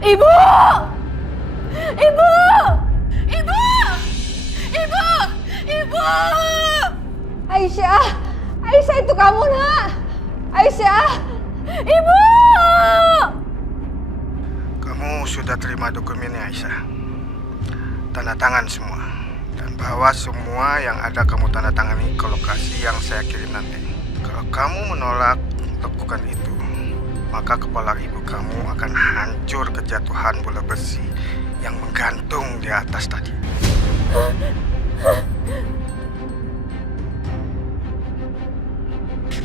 Ibu! Ibu! Ibu! Ibu! Ibu! Aisyah! Aisyah, itu kamu, Nak! Aisyah! Ibu! Kamu sudah terima dokumennya, Aisyah. Tanda tangan semua. Dan bawa semua yang ada kamu tanda tangani ke lokasi yang saya kirim nanti. Kalau kamu menolak lakukan itu, maka kepala ibu kamu akan hancur kejatuhan bola besi yang menggantung di atas tadi.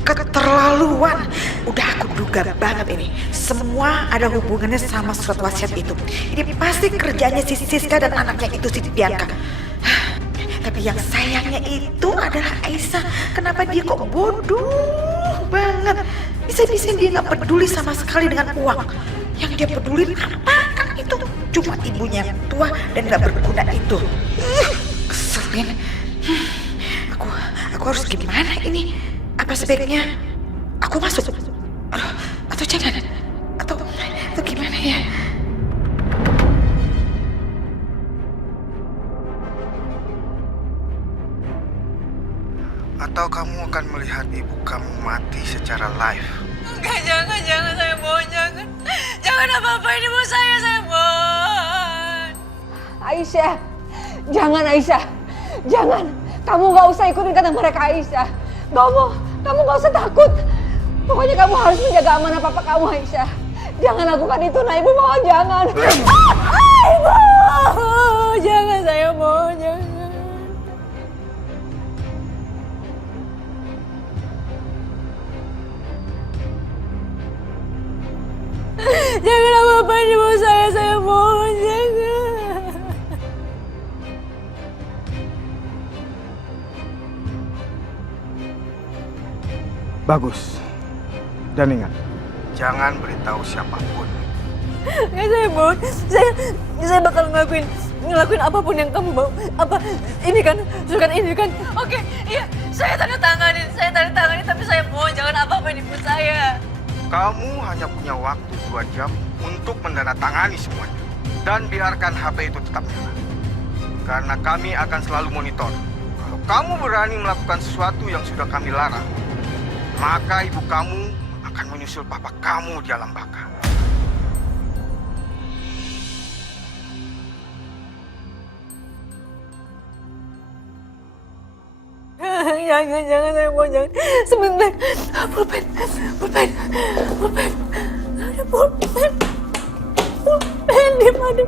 Keterlaluan. Udah aku duga banget ini. Semua ada hubungannya sama surat wasiat itu. Ini pasti kerjanya si Siska dan anaknya itu si Bianca. Tapi yang sayangnya itu adalah Aisyah. Kenapa dia kok bodoh banget? Bisa-bisa dia gak peduli sama sekali dengan uang. Yang dia peduli apaan itu? Cuma ibunya yang tua dan gak berguna itu. Keselin. Aku harus gimana ini? Apa sebaiknya aku masuk? Atau jangan? Atau gimana ya? Atau kamu akan melihat ibu kamu mati secara live. Enggak, jangan, saya mohon, jangan. Jangan apa-apain ibu saya mohon. Aisyah! Jangan, Aisyah! Jangan! Kamu gak usah ikutin kata mereka, Aisyah. Kamu gak usah takut. Pokoknya kamu harus menjaga amanah papa kamu, Aisyah. Jangan lakukan itu, Nak. Ibu mohon, jangan. Ibu! Jangan, saya mohon, jangan. Jangan apa-apain ibu saya mohon, jangan. Bagus. Dan ingat, jangan beritahu siapapun. Ya, saya mohon, saya bakal ngelakuin apapun yang kamu mau. Apa ini kan, surat ini kan? Oke, iya, saya tanda tanganin, tapi saya mohon jangan apa-apain ibu saya. Kamu hanya punya waktu 2 jam untuk menandatangani semuanya. Dan biarkan HP itu tetap nyala. Karena kami akan selalu monitor. Kalau kamu berani melakukan sesuatu yang sudah kami larang, maka ibu kamu akan menyusul papa kamu di alam baka. Jangan, saya mohon, jangan. Sebentar. Pulpen. Ada pulpen di mana?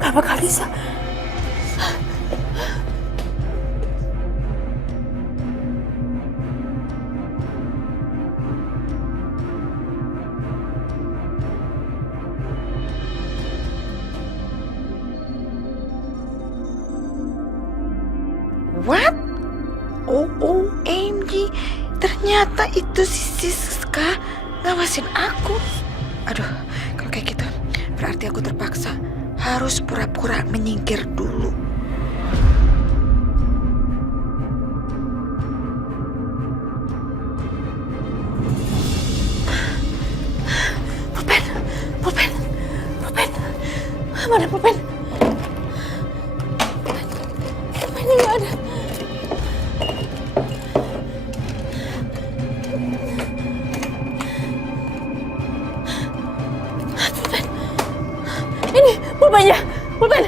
Kenapa Kalisa? What? OMG, ternyata itu si Siska ngawasin aku. Aduh, kalau kayak gitu berarti aku terpaksa harus pura-pura menyingkir dulu. Pulpen. Mana pulpen? Pulpennya nggak ada. Ini pulpennya, pulpen.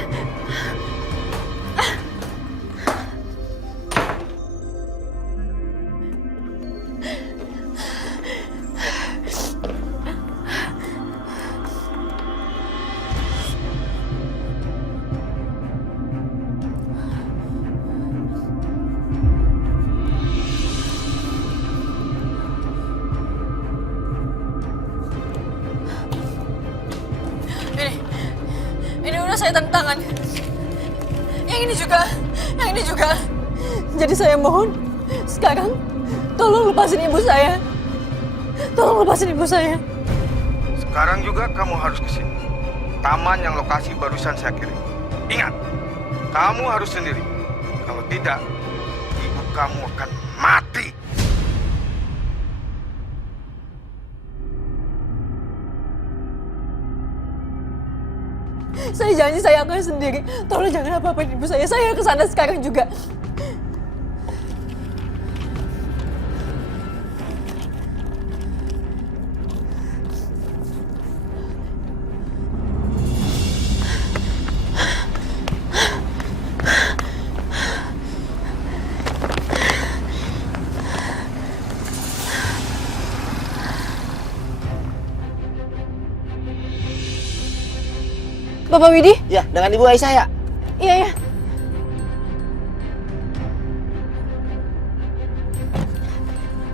Ini udah saya tanda tangan. Yang ini juga. Jadi saya mohon, sekarang tolong lepasin ibu saya. Sekarang juga kamu harus ke sini. Taman yang lokasi barusan saya kirim. Ingat, kamu harus sendiri. Kalau tidak, ibu kamu akan mati. Saya janji saya akan sendiri. Tolong jangan apa-apain ibu saya. Saya kesana sekarang juga. Bapak Widi? Ya, dengan Ibu Aisyah ya? Iya, ya.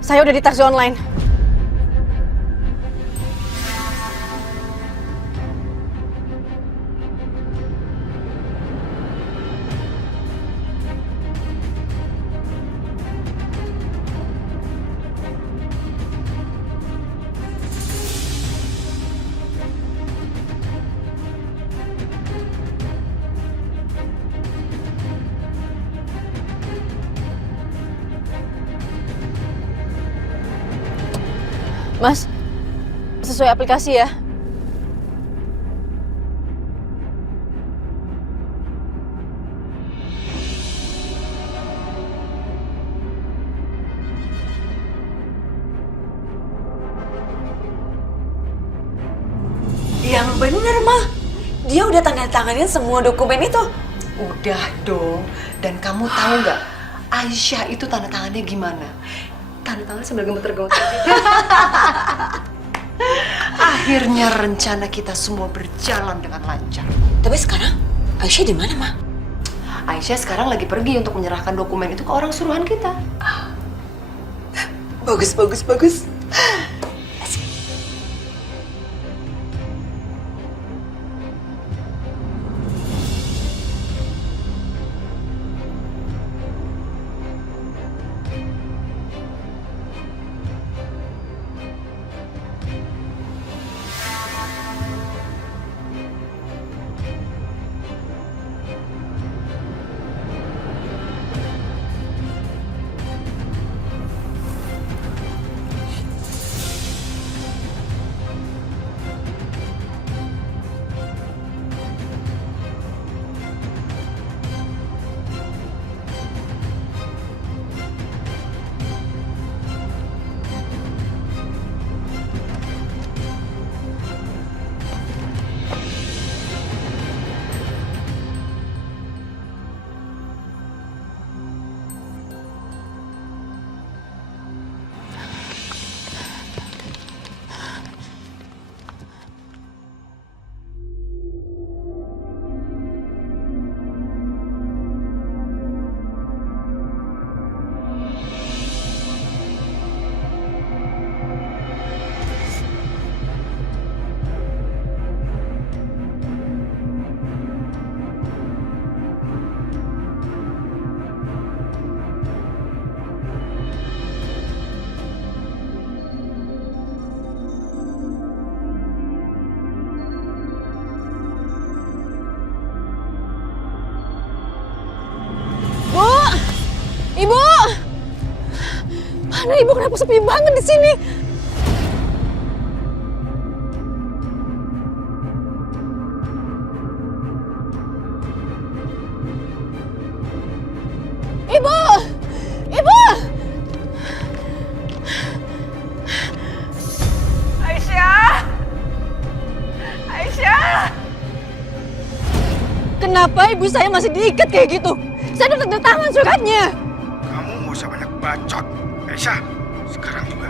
Saya udah di taksi online. Mas, sesuai aplikasi ya. Yang bener, mah. Dia udah tanda tanganin semua dokumen itu. Udah dong. Dan kamu tahu nggak, Aisyah itu tanda tangannya gimana? Tanda tangannya sambil gemeter-gemeter. Akhirnya rencana kita semua berjalan dengan lancar. Tapi sekarang Aisyah di mana, mah? Aisyah sekarang lagi pergi untuk menyerahkan dokumen itu ke orang suruhan kita. Bagus, bagus, bagus. Ibu! Mana ibu, kenapa sepi banget di sini? Ibu! Ibu! Aisyah! Aisyah! Kenapa ibu saya masih diikat kayak gitu? Saya udah tanda tangan suratnya. Kamu nggak usah banyak bacot, Aisyah. Sekarang juga,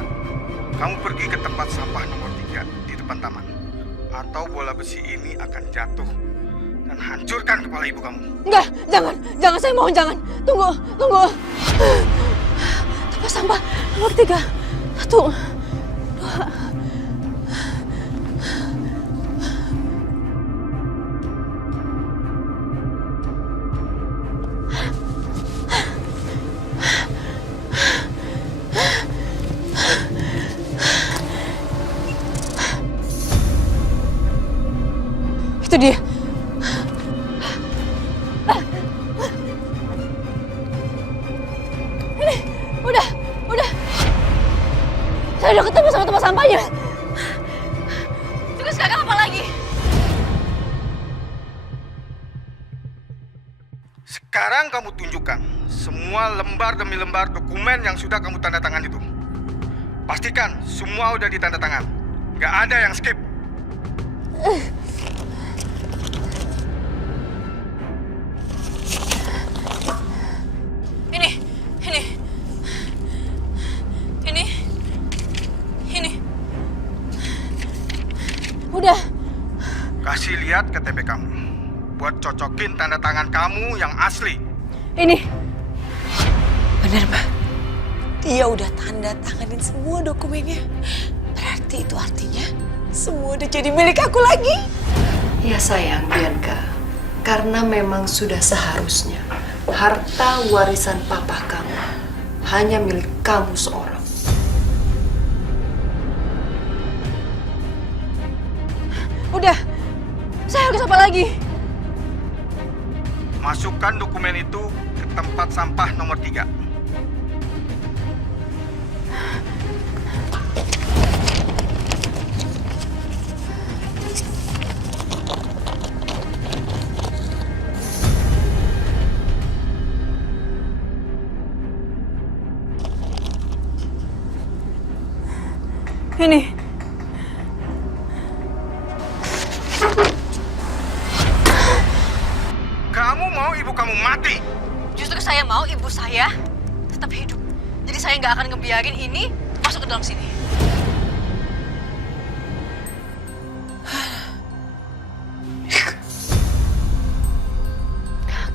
kamu pergi ke tempat sampah nomor 3 di depan taman. Atau bola besi ini akan jatuh dan hancurkan kepala ibu kamu. Enggak, jangan, saya mohon jangan. Tunggu. Tempat sampah nomor 3. 1, 2. Itu dia. Ini, udah. Saya semua lembar demi lembar dokumen yang sudah kamu tanda tangan itu. Pastikan semua udah ditanda tangan. Nggak ada yang skip. Ini. Udah. Kasih lihat KTP kamu. Buat cocokin tanda tangan kamu yang asli. Ini. Bener, Ma. Dia udah tanda tanganin semua dokumennya. Berarti itu artinya semua udah jadi milik aku lagi. Ya sayang, Bianca. Karena memang sudah seharusnya harta warisan papa kamu hanya milik kamu seorang. Udah. Saya harus apa lagi? Masukkan dokumen itu ke tempat sampah nomor 3. Ini. Kamu mau ibu kamu mati? Justru saya mau ibu saya tetap hidup. Jadi saya nggak akan ngebiarin ini masuk ke dalam sini.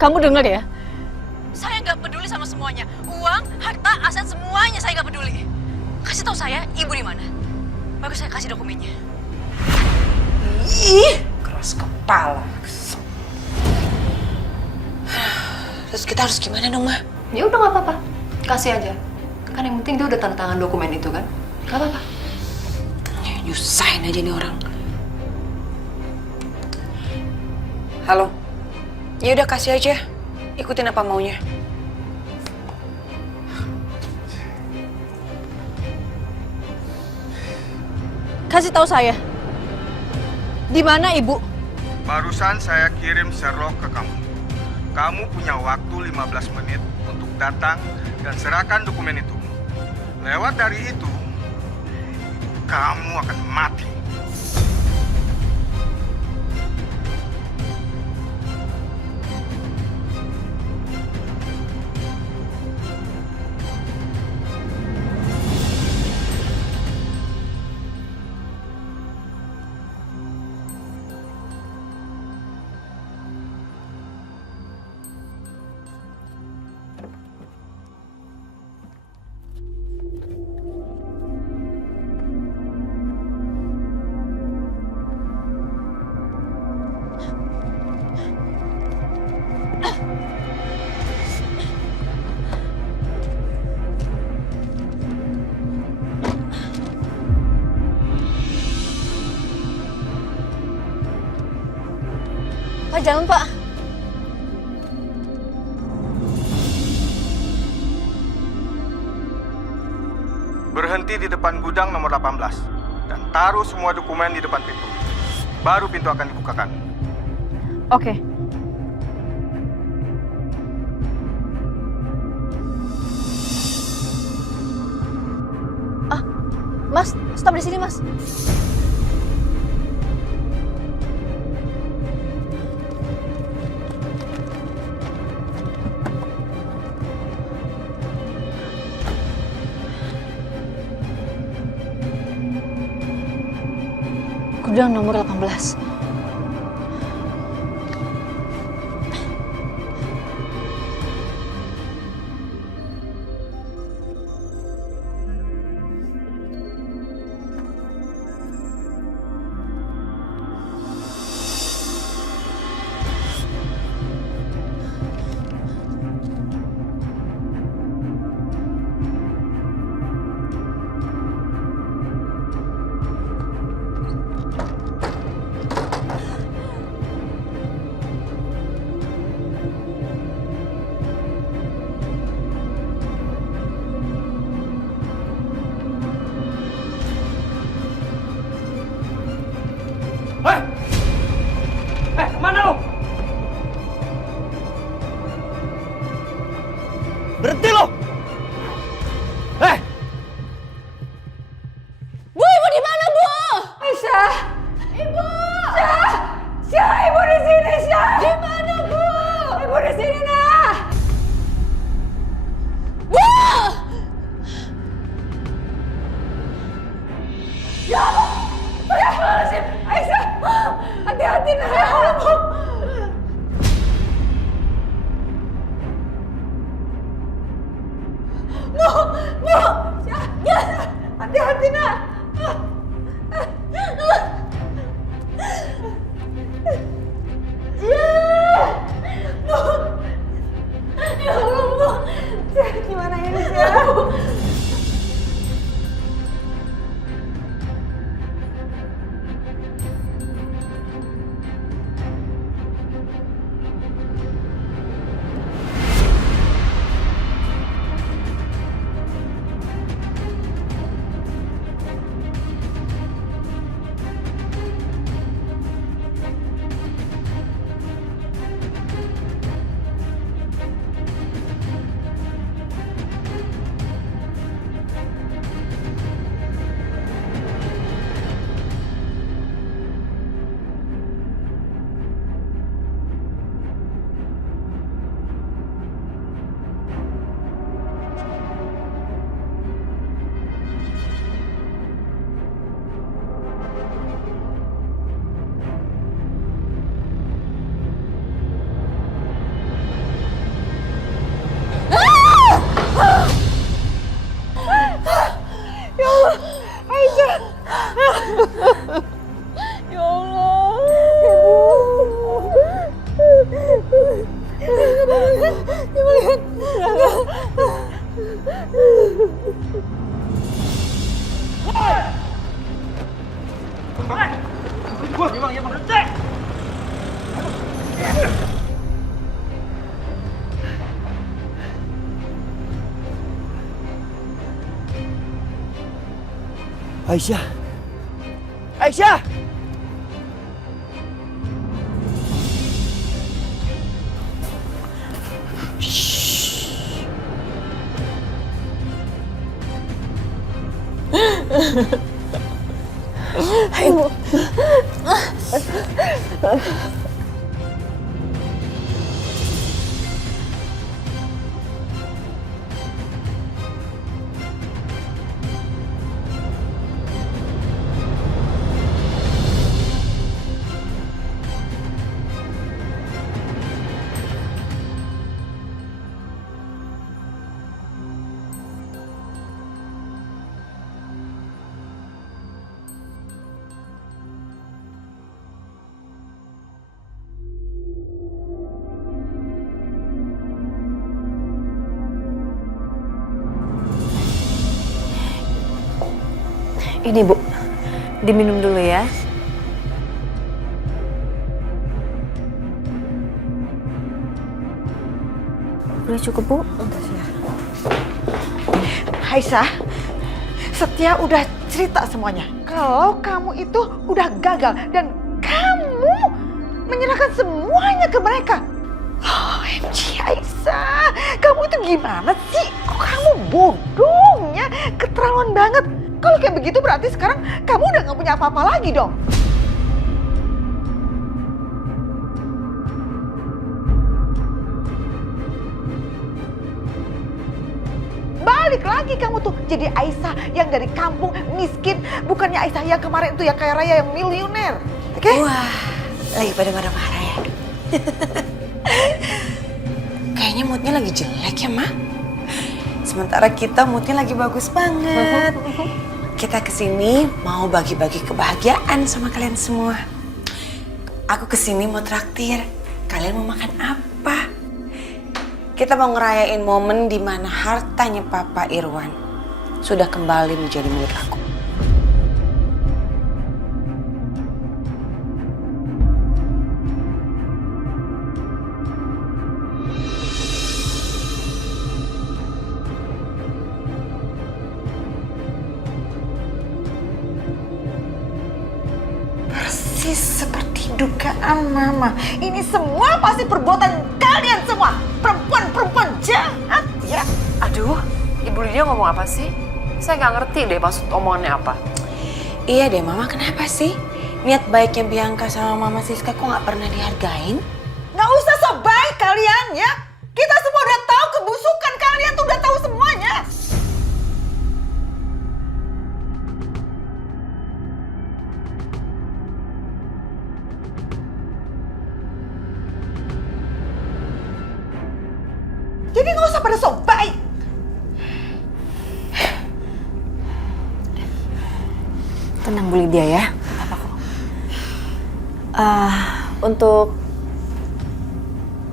Kamu dengar ya? Saya nggak peduli sama semuanya. Uang, harta, aset, semuanya saya nggak peduli. Kasih tahu saya ibu di mana. Baru saya kasih dokumennya. Ih, keras kepala. Terus kita harus gimana dong, Ma? Ya udah nggak apa-apa, kasih aja. Kan yang penting dia udah tanda tangan dokumen itu kan, nggak apa-apa. Ya, nyusahin aja nih orang. Halo, ya udah kasih aja. Ikutin apa maunya. Kasih tahu saya. Di mana ibu? Barusan saya kirim Sherlock ke kamu. Kamu punya waktu 15 menit untuk datang dan serahkan dokumen itu. Lewat dari itu, kamu akan mati. Pak, jangan, Pak. Berhenti di depan gudang nomor 18 dan taruh semua dokumen di depan pintu. Baru pintu akan dibukakan. Oke. Mas, stop di sini, Mas. Gudang nomor 18. Aisyah, hati-hati nak. Ya Allah. No, ya, hati-hati nak. Ya Allah, gimana ini sih? Aisyah! Aisyah! Ibu. Ini Bu, diminum dulu ya. Udah cukup Bu? Aisyah, Setia udah cerita semuanya. Kalau kamu itu udah gagal dan kamu menyerahkan semuanya ke mereka. OMG Aisyah, kamu itu gimana sih? Kok kamu bodohnya, keterlaluan banget. Kalau kayak begitu berarti sekarang kamu udah gak punya apa-apa lagi dong. Balik lagi kamu tuh jadi Aisyah yang dari kampung miskin, bukannya Aisyah yang kemarin tuh yang kaya raya yang miliuner. Oke? Wah, lagi pada marah-marah ya. Kayaknya moodnya lagi jelek ya, Ma. Sementara kita moodnya lagi bagus banget. Kita kesini mau bagi-bagi kebahagiaan sama kalian semua. Aku kesini mau traktir. Kalian mau makan apa? Kita mau ngerayain momen di mana hartanya Papa Irwan sudah kembali menjadi milik aku. Persis seperti dugaan Mama. Ini semua pasti perbuatan kalian semua. Perempuan-perempuan jahat ya. Aduh, Ibu Lydia ngomong apa sih? Saya nggak ngerti deh maksud omongannya apa. Iya deh, Mama, kenapa sih? Niat baiknya Bianca sama Mama Siska kok nggak pernah dihargain? Nggak usah so baik kalian ya. Kita semua udah tahu kebusukan kalian tuh udah tahu semuanya. Tenang Bu Lydia ya, nggak apa-apa kok. Untuk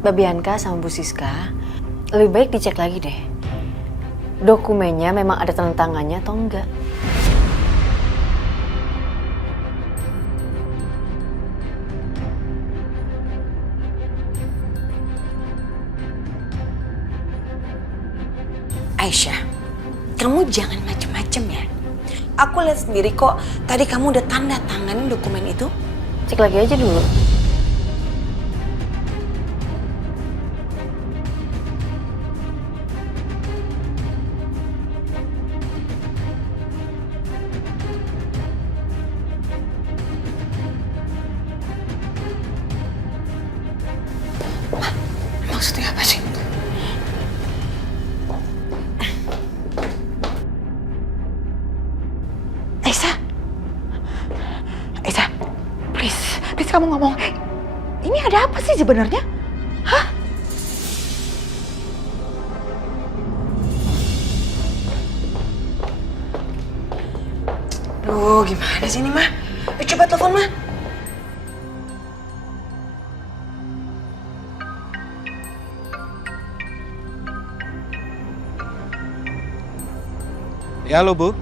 Mbak Bianca sama Bu Siska, lebih baik dicek lagi deh. Dokumennya memang ada tanda tangannya atau enggak. Aisyah, kamu jangan macem-macem ya. Aku lihat sendiri kok, tadi kamu udah tanda tanganin dokumen itu. Cek lagi aja dulu. Maksudnya apa sih? Aisyah, please kamu ngomong. Ini ada apa sih sebenarnya? Hah? Duh, gimana sih ini, Mah? Coba telepon, Mah. Ya halo Bu.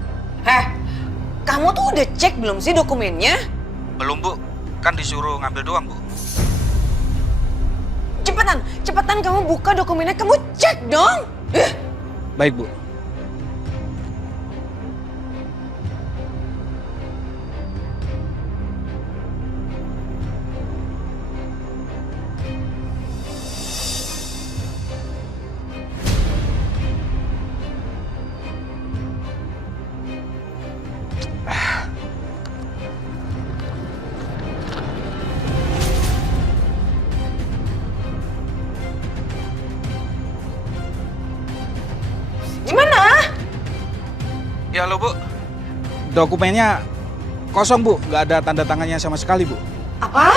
Kamu tuh udah cek belum sih dokumennya? Belum Bu, kan disuruh ngambil doang Bu. Cepetan kamu buka dokumennya, kamu cek dong. Baik Bu. Gimana? Ya halo Bu. Dokumennya kosong Bu, nggak ada tanda tangannya sama sekali Bu. Apa?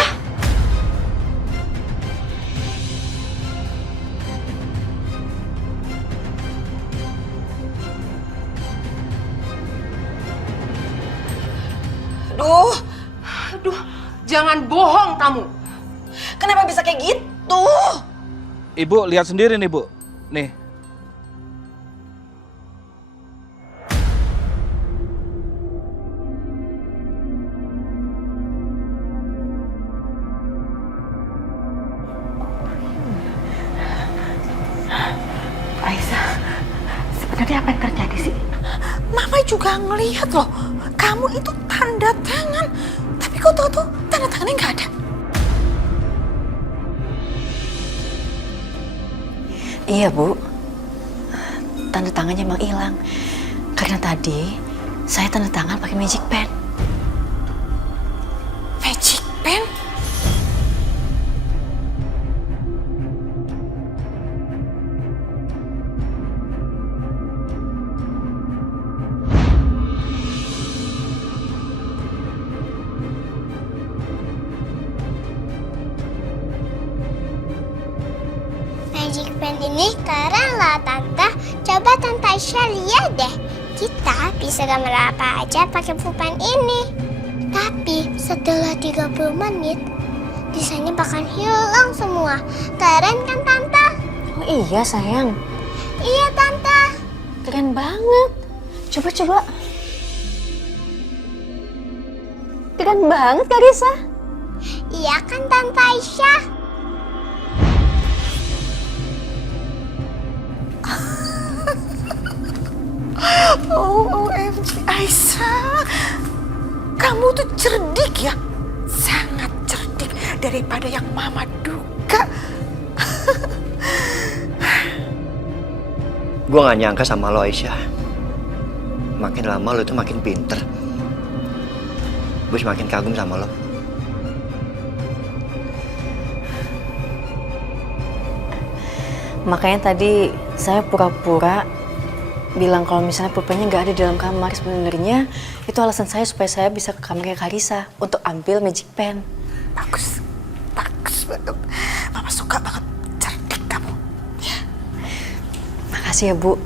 Aduh, Jangan bohong kamu. kenapa bisa kayak gitu? Ibu lihat sendiri nih Bu. Nih. Aisyah, sebenarnya apa yang terjadi sih? Mama juga ngelihat loh, kamu itu tanda tangan. Tapi kok tahu tanda tangannya nggak ada? Iya Bu, tanda tangannya emang hilang. Karena tadi saya tanda tangan pakai magic pen. Magic pen? Magic pen ini keren lah Tante. Coba Tante Aisyah lihat deh. Kita bisa gambar apa aja pakai pulpen ini. Tapi setelah 30 menit, desainnya bakal hilang semua. Keren kan Tante? Oh iya sayang, Iya Tante. keren banget. Coba. Keren banget Karissa. Iya kan Tante Aisyah? OMG, Aisyah. Kamu tuh cerdik ya. Sangat cerdik daripada yang Mama duga. Gue gak nyangka sama lo Aisyah. Makin lama lo tuh makin pinter. Gue semakin kagum sama lo. Makanya tadi saya pura-pura bilang kalau misalnya pulpennya nggak ada di dalam kamar. Sebenarnya itu alasan saya supaya saya bisa ke kamarnya Karissa untuk ambil magic pen. Bagus banget. Mama suka banget cerdik kamu. Makasih ya Bu.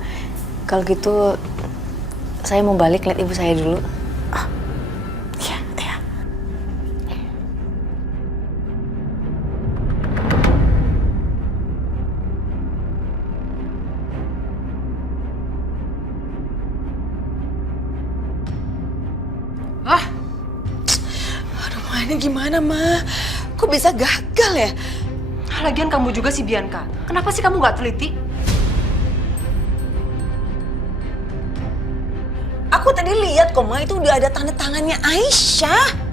Kalau gitu saya mau balik lihat ibu saya dulu. Aduh, Ma, ini gimana, Ma? Kok bisa gagal ya? Lagian kamu juga sih, Bianca. Kenapa sih kamu nggak teliti? Aku tadi lihat kok, Ma, itu udah ada tanda tangannya Aisyah.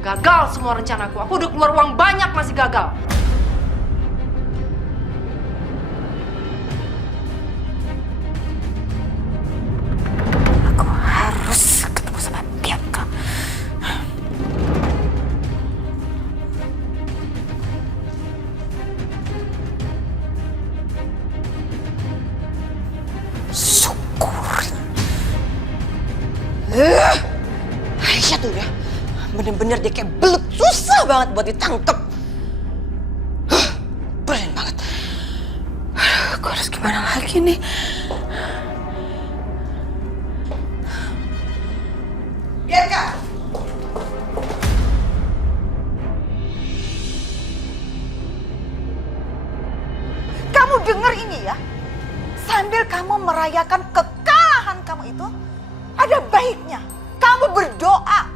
Gagal semua rencanaku. Aku udah keluar uang banyak masih gagal. Aku harus ketemu sama Bianca. Syukurin. Aisyah tuh ya, bener-bener dia kayak belut, susah banget buat ditangkep. Brilliant banget. Aku harus gimana lagi nih? Bianca! Kamu denger ini ya? Sambil kamu merayakan kekalahan kamu itu, ada baiknya kamu berdoa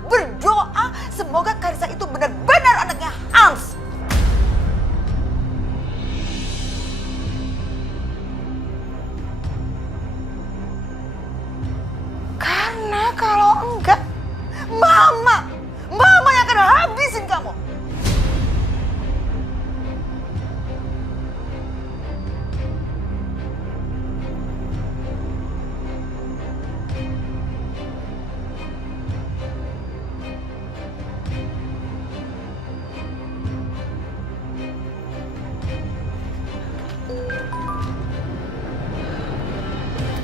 semoga Karissa itu benar-benar anaknya Hans. Karena kalau enggak, Mama yang akan habisin kamu.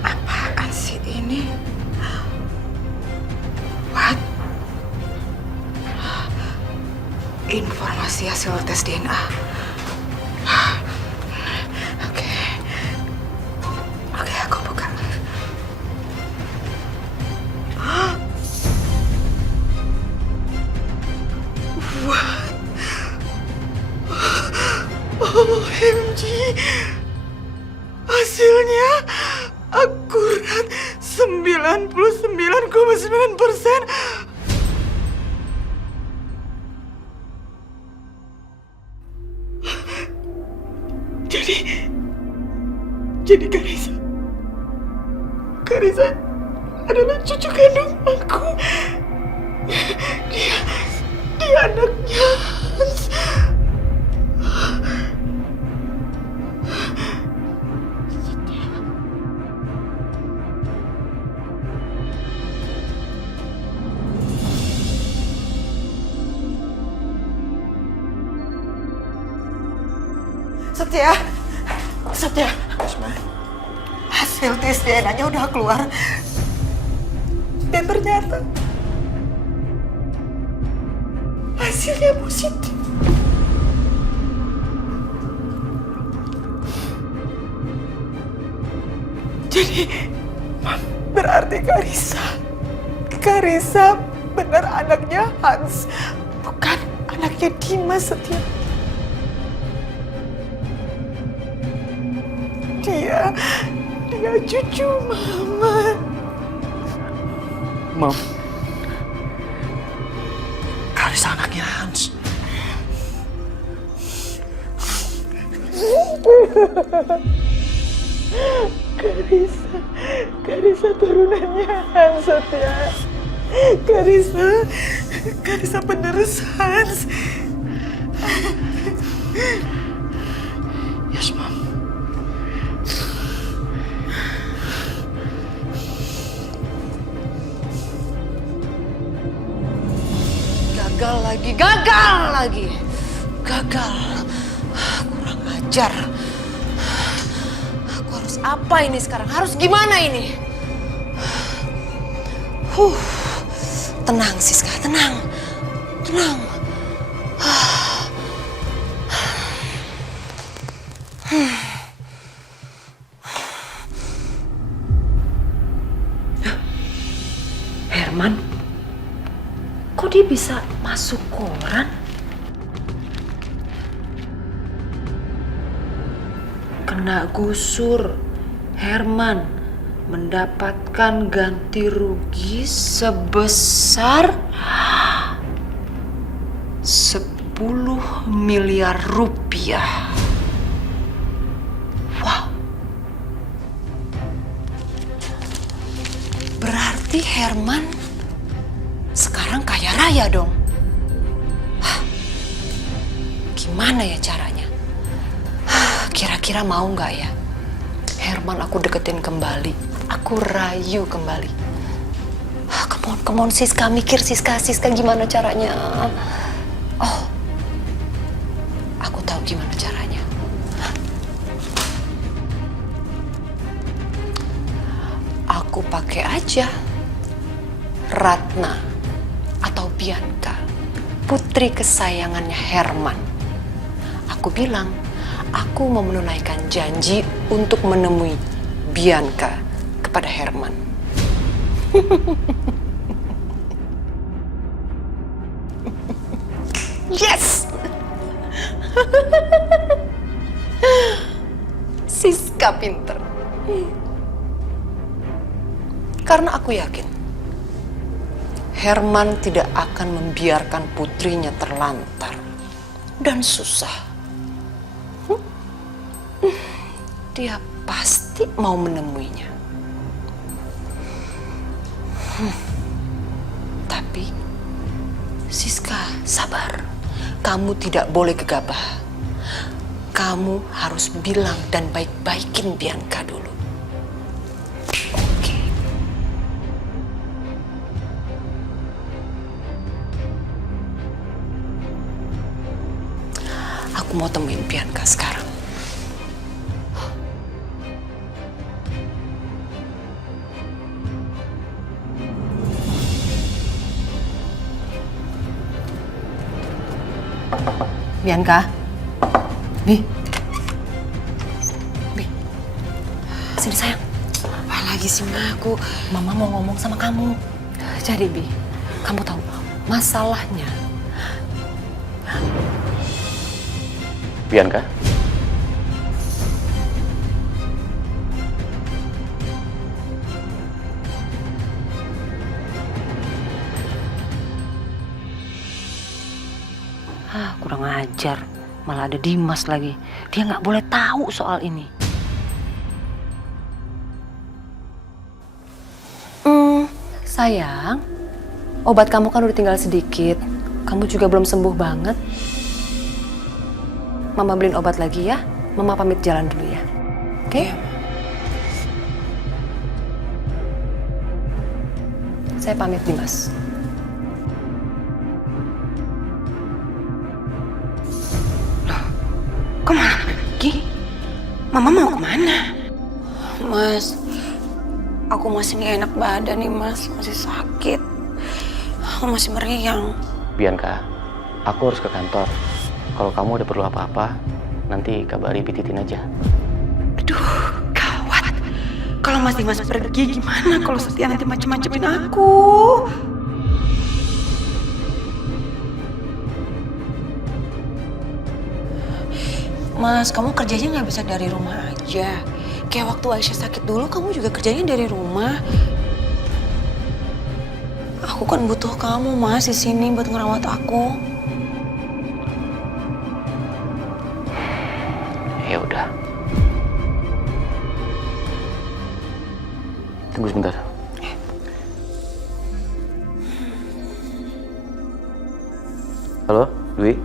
Apaan sih ini? What? Informasi hasil tes DNA. Oke, aku buka. What? OMG. Hasilnya akurat 99,9%. Jadi Karissa adalah cucu kandung aku. Dia anaknya Hans. Setia. Hasil tes DNA-nya udah keluar. Dan ternyata hasilnya positif. Jadi berarti Karissa benar anaknya Hans, bukan anaknya Dimas, Setia. Dia cucu Mama. Mam, Karissa anaknya Hans. Karissa turunannya Hans, Setia. Karissa penerus Hans. Yes, Mam. Gagal lagi. Kurang ajar. Aku harus apa ini sekarang? Harus gimana ini? Tenang, Siska, tenang. Herman? Kok dia bisa masuk koran? Kena gusur, Herman mendapatkan ganti rugi sebesar 10 miliar rupiah. Wow. Berarti Herman sekarang kaya raya dong. Hah, gimana ya caranya? Kira-kira mau nggak ya Herman aku deketin kembali, aku rayu kembali. Come on Siska, mikir Siska gimana caranya? Oh, aku tahu gimana caranya. Aku pakai aja Ratna atau Bianca, putri kesayangannya Herman. Aku bilang, aku mau menunaikan janji untuk menemui Bianca kepada Herman. Yes! Siska pinter. Karena aku yakin Herman tidak akan membiarkan putrinya terlantar dan susah. Dia pasti mau menemuinya. Tapi Siska, sabar. Kamu tidak boleh gegabah. Kamu harus bilang dan baik-baikin Bianca dulu. Oke. Aku mau temuin Bianca sekarang. Bianca, Bi, sini sayang. Apa lagi sih Ma? Mama mau ngomong sama kamu. Jadi Bi, kamu tahu masalahnya. Bianca? Kurang ajar, malah ada Dimas lagi. Dia nggak boleh tahu soal ini. Sayang, obat kamu kan udah tinggal sedikit. Kamu juga belum sembuh banget. Mama beliin obat lagi ya. Mama pamit jalan dulu ya. Oke? Saya pamit Dimas. Kemana pergi? Mama mau kemana? Mas, aku masih gak enak badan nih Mas, masih sakit. Aku masih meriang. Bianca, aku harus ke kantor. Kalau kamu ada perlu apa-apa, nanti kabari Pititin aja. Aduh, gawat. Kalau Mas Dimas pergi gimana kalau Setia nanti macem-macemin aku? Mas, kamu kerjanya nggak bisa dari rumah aja. Kayak waktu Aisyah sakit dulu, kamu juga kerjanya dari rumah. Aku kan butuh kamu, Mas, di sini buat ngerawat aku. Ya udah. Tunggu sebentar. Halo, Dwi?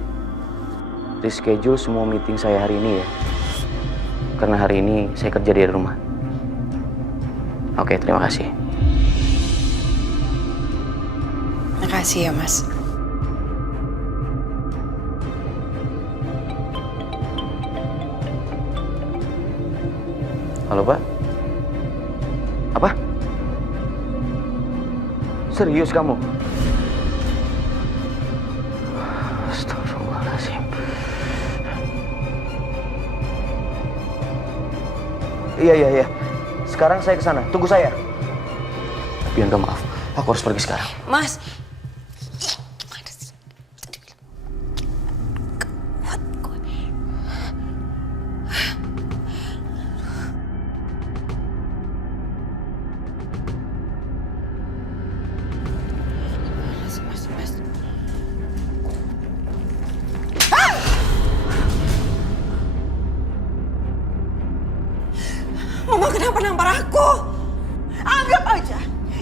Reschedule semua meeting saya hari ini ya. Karena hari ini saya kerja dari rumah. Oke, terima kasih. Makasih ya, Mas. Halo, Pak? Apa? Serius kamu? Astagfirullahaladzim. Iya. Sekarang saya ke sana. Tunggu saya. Bianca, maaf. Aku harus pergi sekarang. Mas.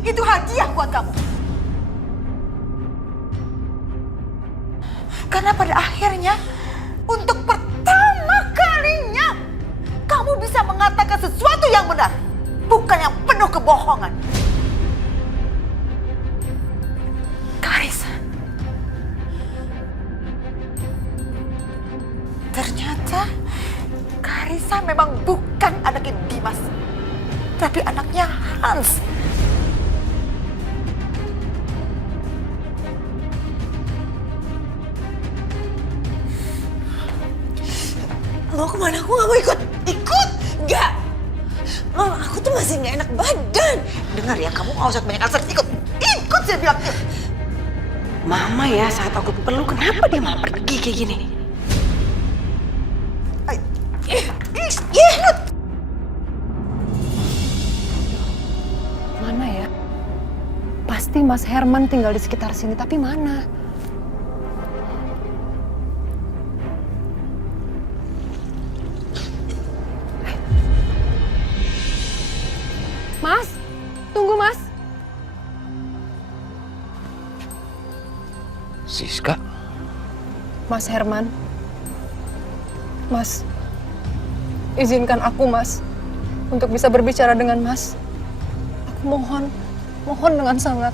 Itu hadiah buat kamu. Karena pada akhirnya, untuk pertama kalinya, kamu bisa mengatakan sesuatu yang benar, bukan yang penuh kebohongan. Karissa, ternyata Karissa memang bukan anaknya Dimas, tapi anaknya Hans. Mau kemana? Aku gak mau ikut. Ikut? Gak. Mama, aku tuh masih gak enak badan. Dengar ya, kamu gak usah banyak alasan. Ikut, ikut saya bilang. Mama ya, saat aku perlu, kenapa dia malah pergi kayak gini? Mana ya? Pasti Mas Herman tinggal di sekitar sini, tapi mana? Mas, tunggu Mas. Siska? Mas Herman. Mas, izinkan aku Mas untuk bisa berbicara dengan Mas. Aku mohon dengan sangat.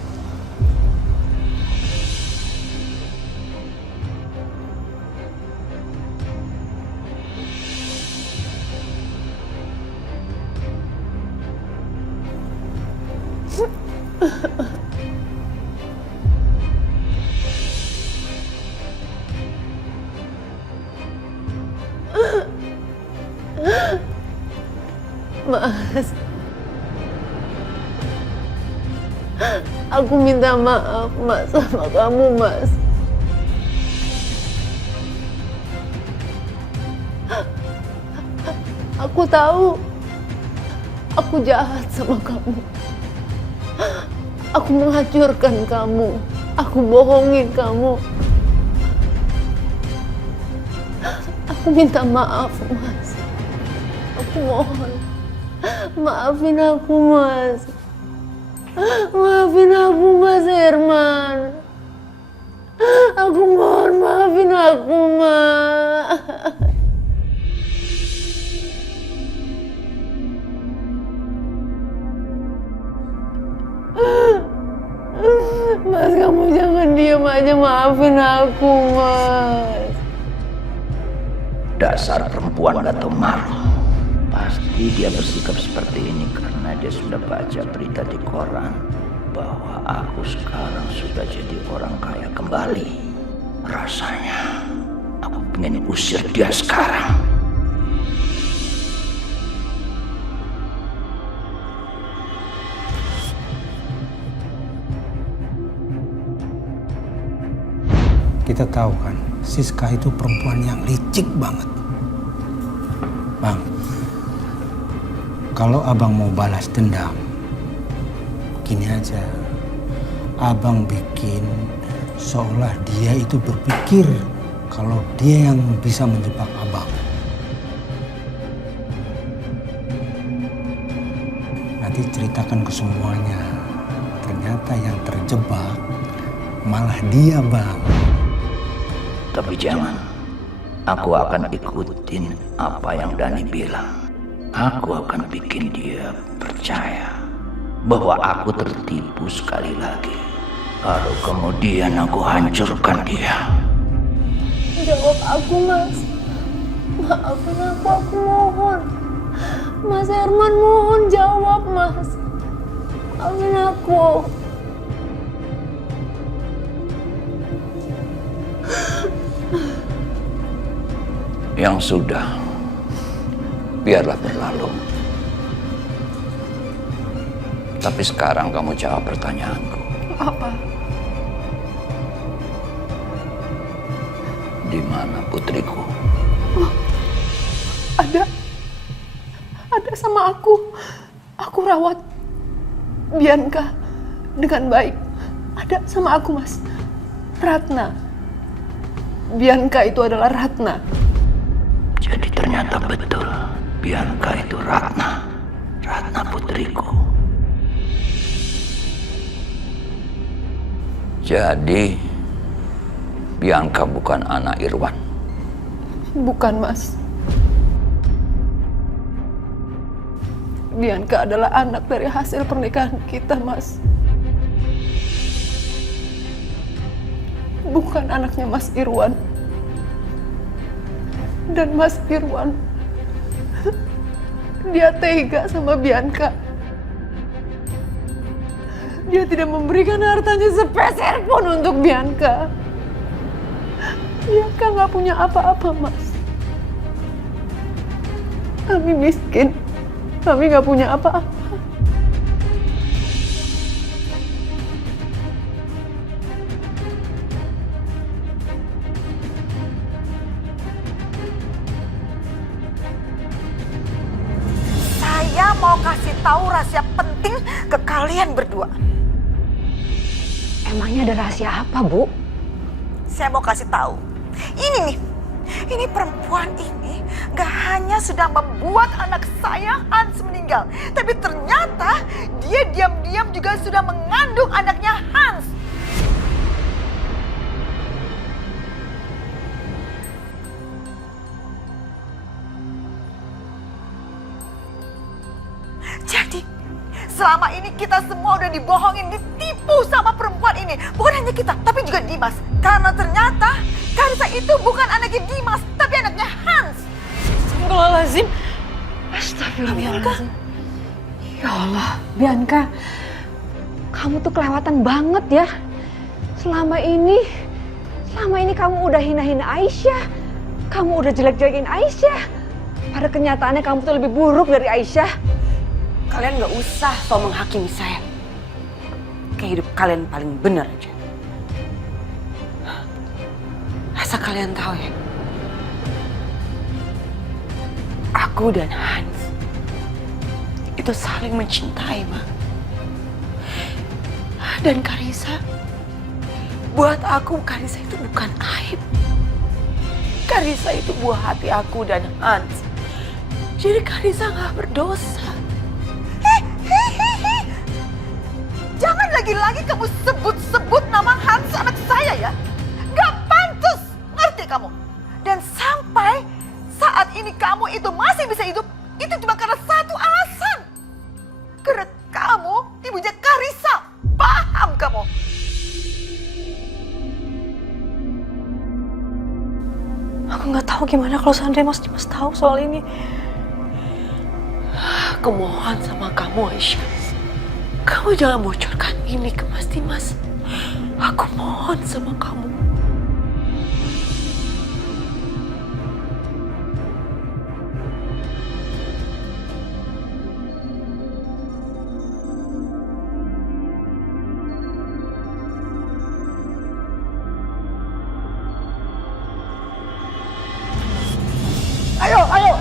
Mas, aku minta maaf Mas sama kamu Mas. Aku tahu aku jahat sama kamu. Aku menghancurkan kamu. Aku bohongin kamu. Aku minta maaf Mas. Aku mohon. Maafin aku, Mas. Maafin aku, Mas Herman. Aku mohon maafin aku, Mas. Mas, kamu jangan diam aja, maafin aku, Mas. Dasar perempuan gak tahu malu. Pasti dia bersikap seperti ini karena dia sudah baca berita di koran bahwa aku sekarang sudah jadi orang kaya kembali. Rasanya aku pengen usir dia sekarang. Kita tahu kan, Siska itu perempuan yang licik banget. Bang, kalau abang mau balas dendam, gini aja. Abang bikin seolah dia itu berpikir kalau dia yang bisa menjebak abang. Nanti ceritakan ke semuanya. Ternyata yang terjebak malah dia, Bang. Tapi jangan, aku akan ikutin apa yang Dani bilang. Aku akan bikin dia percaya bahwa aku tertipu sekali lagi. Lalu kemudian aku hancurkan dia. Jawab aku, Mas. Maafin aku mohon. Mas Herman mohon jawab, Mas. Maafin aku. Yang sudah, biarlah berlalu. Tapi sekarang kamu jawab pertanyaanku. Apa? Di mana putriku? Oh, ada sama aku. Aku rawat Bianca dengan baik. Ada sama aku, Mas. Ratna. Bianca itu adalah Ratna. Jadi ternyata betul, Bianca itu Ratna putriku. Jadi, Bianca bukan anak Irwan. Bukan, Mas. Bianca adalah anak dari hasil pernikahan kita, Mas. Bukan anaknya Mas Irwan. Dan Mas Irwan, dia tega sama Bianca. Dia tidak memberikan hartanya sepeser pun untuk Bianca. Bianca nggak punya apa-apa, Mas. Kami miskin. Kami nggak punya apa-apa. Saya mau kasih tahu rahasia penting ke kalian berdua. Emangnya ada rahasia apa, Bu? Saya mau kasih tahu. Ini perempuan ini gak hanya sudah membuat anak saya Hans meninggal, tapi ternyata dia diam-diam juga sudah mengandung anaknya Hans. Jadi, selama ini kita semua udah dibohongin, ditipu sama perempuan ini. Bukan hanya kita, tapi juga Dimas. Karena ternyata Karisa itu bukan anaknya Dimas, tapi anaknya Hans. Astagfirullahaladzim. Astagfirullahaladzim. Ya Allah, Bianca. Kamu tuh kelewatan banget ya. Selama ini kamu udah hina-hina Aisyah. Kamu udah jelek-jelekin Aisyah. Pada kenyataannya kamu tuh lebih buruk dari Aisyah. Kalian gak usah so menghakimi saya. Kayak hidup kalian paling benar aja. Asal kalian tahu ya, aku dan Hans itu saling mencintai, Ma. Dan Karisa, buat aku Karisa itu bukan aib. Karisa itu buah hati aku dan Hans. Jadi Karisa gak berdosa. Jangan lagi-lagi kamu sebut-sebut nama Hans anak saya ya. Gak pantas, ngerti kamu? Dan sampai saat ini kamu itu masih bisa hidup, itu cuma karena satu alasan. Karena kamu ibunya Karisa. Paham kamu? Aku nggak tahu gimana kalau seandainya Mas Dimas tahu soal ini. Aku mohon sama kamu, Aisyah. Kamu jangan bocorkan ini ke Mas Dimas. Aku mohon sama kamu.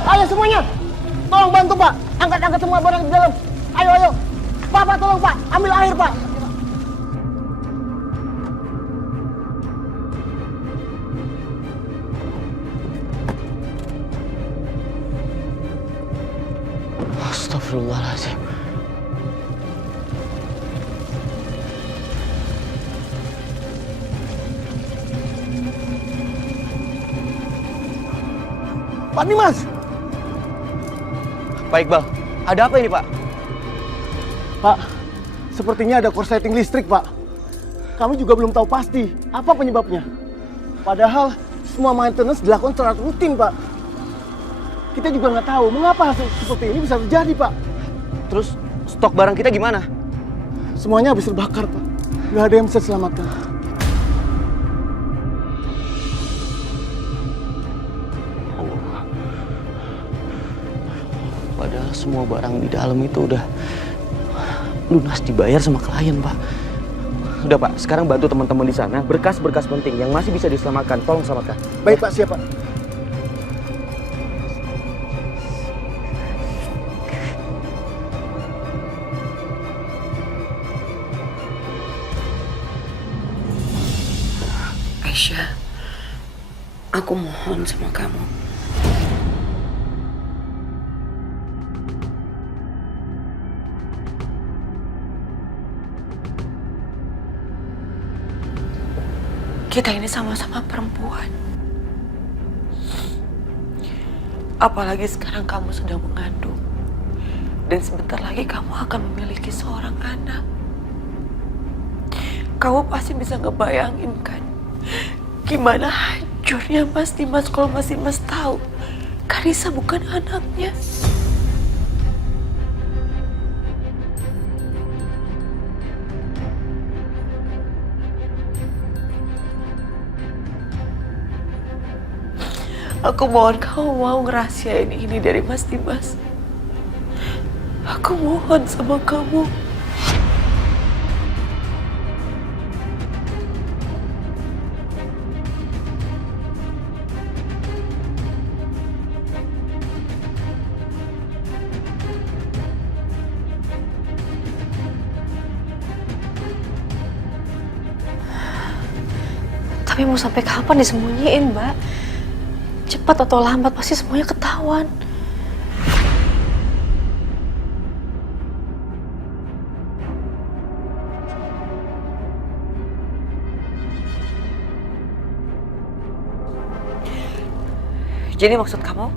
Ayo semuanya. Tolong bantu, Pak. Angkat semua barang di dalam. Ayo. Pak, tolong, Pak. Ambil air, Pak. Astagfirullahaladzim. Pak Dimas. Pak Iqbal, ada apa ini, Pak? Pak, sepertinya ada korsleting listrik, Pak. Kami juga belum tahu pasti apa penyebabnya. Padahal semua maintenance dilakukan secara rutin, Pak. Kita juga nggak tahu mengapa hasil seperti ini bisa terjadi, Pak. Terus stok barang kita gimana? Semuanya habis terbakar, Pak. Nggak ada yang bisa diselamatkan. Padahal semua barang di dalam itu udah lunas dibayar sama klien, Pak. Udah, Pak, sekarang bantu teman-teman di sana, berkas-berkas penting yang masih bisa diselamatkan, tolong selamatkan. Baik, Pak, siap, Pak. Aisyah, aku mohon sama kamu. Kita ini sama-sama perempuan. Apalagi sekarang kamu sedang mengandung. Dan sebentar lagi kamu akan memiliki seorang anak. Kamu pasti bisa ngebayangin kan gimana hancurnya Mas Dimas kalau Mas Dimas tahu Karissa bukan anaknya. Aku mohon kamu mau ngerahasiain ini dari Mas Dimas. Aku mohon sama kamu. Tapi mau sampai kapan disembunyiin, Mbak? Cepat atau lambat pasti semuanya ketahuan. Jadi maksud kamu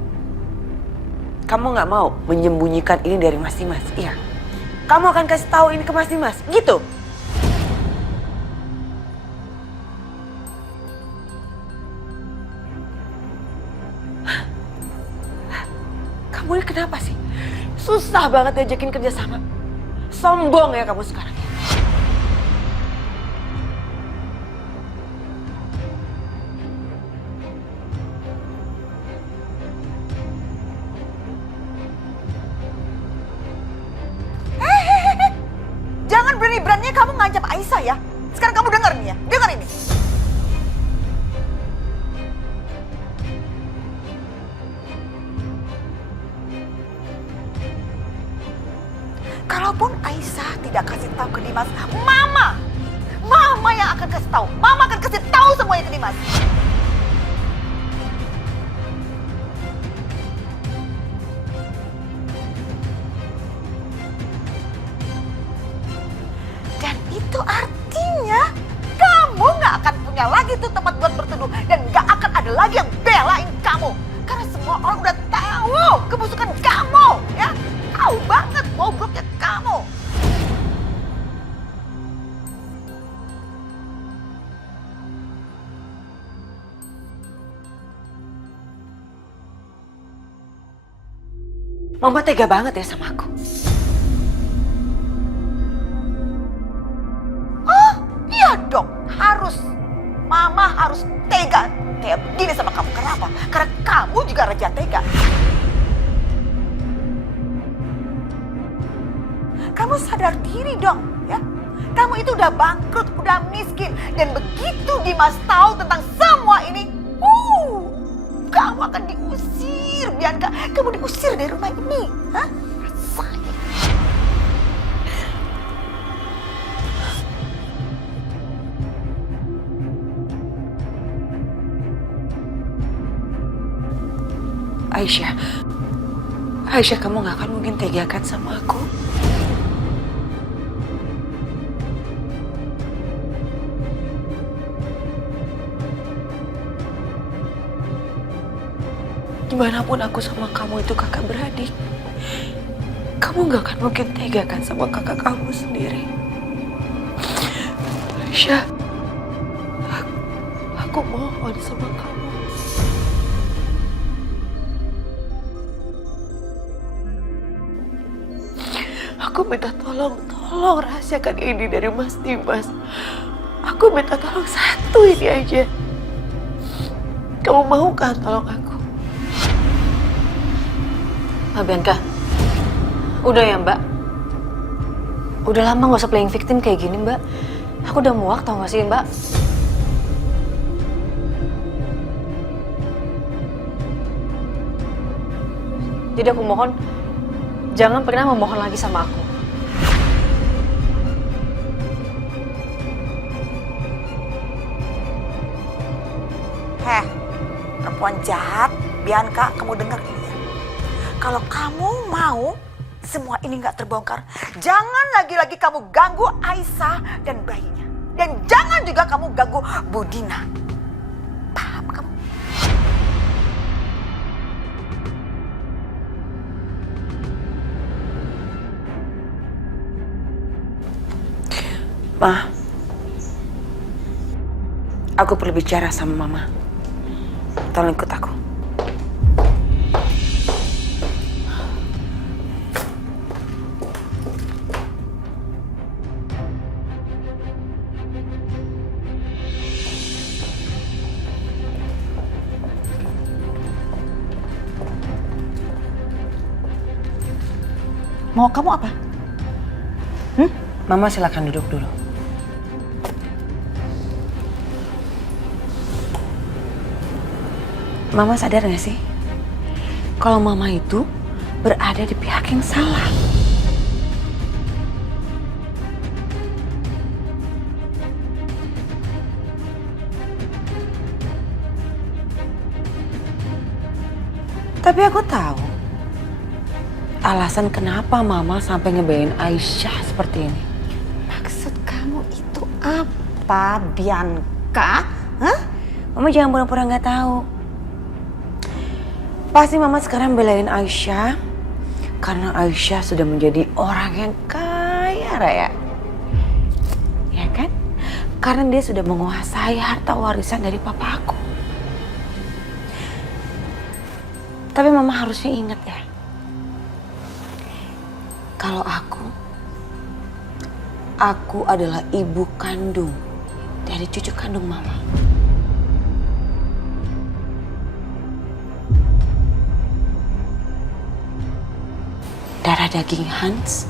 nggak mau menyembunyikan ini dari Mas Dimas? Iya. Kamu akan kasih tahu ini ke Mas Dimas, gitu? Kamu ini kenapa sih? Susah banget diajakin kerjasama. Sombong ya kamu sekarang. Jangan berani-beraninya kamu ngancam Aisyah ya. Sekarang kamu dengar nih ya, dengar ini. Kalaupun Aisyah tidak kasih tahu ke Dimas, Mama yang akan kasih tahu. Mama akan kasih tahu semuanya ke Dimas. Dan itu artinya kamu nggak akan punya lagi tuh tempat buat berteduh dan nggak akan ada lagi yang belain kamu. Karena semua orang udah tahu kebusukan kamu, ya. Tahu banget bobroknya kamu. Mama tega banget ya sama aku. Oh, iya dong, harus. Mama harus tega kayak begini sama kamu. Kenapa? Karena kamu juga raja tega. Kamu sadar diri dong, ya. Kamu itu udah bangkrut, udah miskin. Dan begitu Dimas tahu tentang semua ini, kamu akan diusir, Bianca. Kamu diusir dari rumah ini. Hah? Rasain. Aisyah, kamu gak akan mungkin tegakan sama aku. Dimanapun aku sama kamu itu kakak beradik, kamu gak akan mungkin tegakan sama kakak kamu sendiri. Aisyah, aku mohon sama kamu. Aku minta tolong rahasiakan ini dari Mas Dimas. Aku minta tolong satu ini aja. Kamu mau kan tolong aku? Mbak Bianca, udah ya Mbak. Udah lama gak usah playing victim kayak gini Mbak. Aku udah muak tau gak sih Mbak? Jadi aku mohon, jangan pernah memohon lagi sama aku. Heh, perempuan jahat, Bianca, kamu dengar ini ya. Kalau kamu mau semua ini nggak terbongkar, jangan lagi-lagi kamu ganggu Aisyah dan bayinya. Dan jangan juga kamu ganggu Bu Dina. Paham kamu? Ma, aku perlu bicara sama Mama. Tolong ikut aku. Mau kamu apa? Mama silakan duduk dulu. Mama sadar gak sih? Kalau Mama itu berada di pihak yang salah. Tapi aku tahu alasan kenapa Mama sampai ngebelain Aisyah seperti ini. Maksud kamu itu apa, Bianca? Hah? Mama jangan pura-pura nggak tahu. Pasti Mama sekarang belain Aisyah karena Aisyah sudah menjadi orang yang kaya raya. Ya kan? Karena dia sudah menguasai harta warisan dari papa aku. Tapi Mama harusnya ingat ya. Kalau aku adalah ibu kandung dari cucu kandung Mama. Darah daging Hans,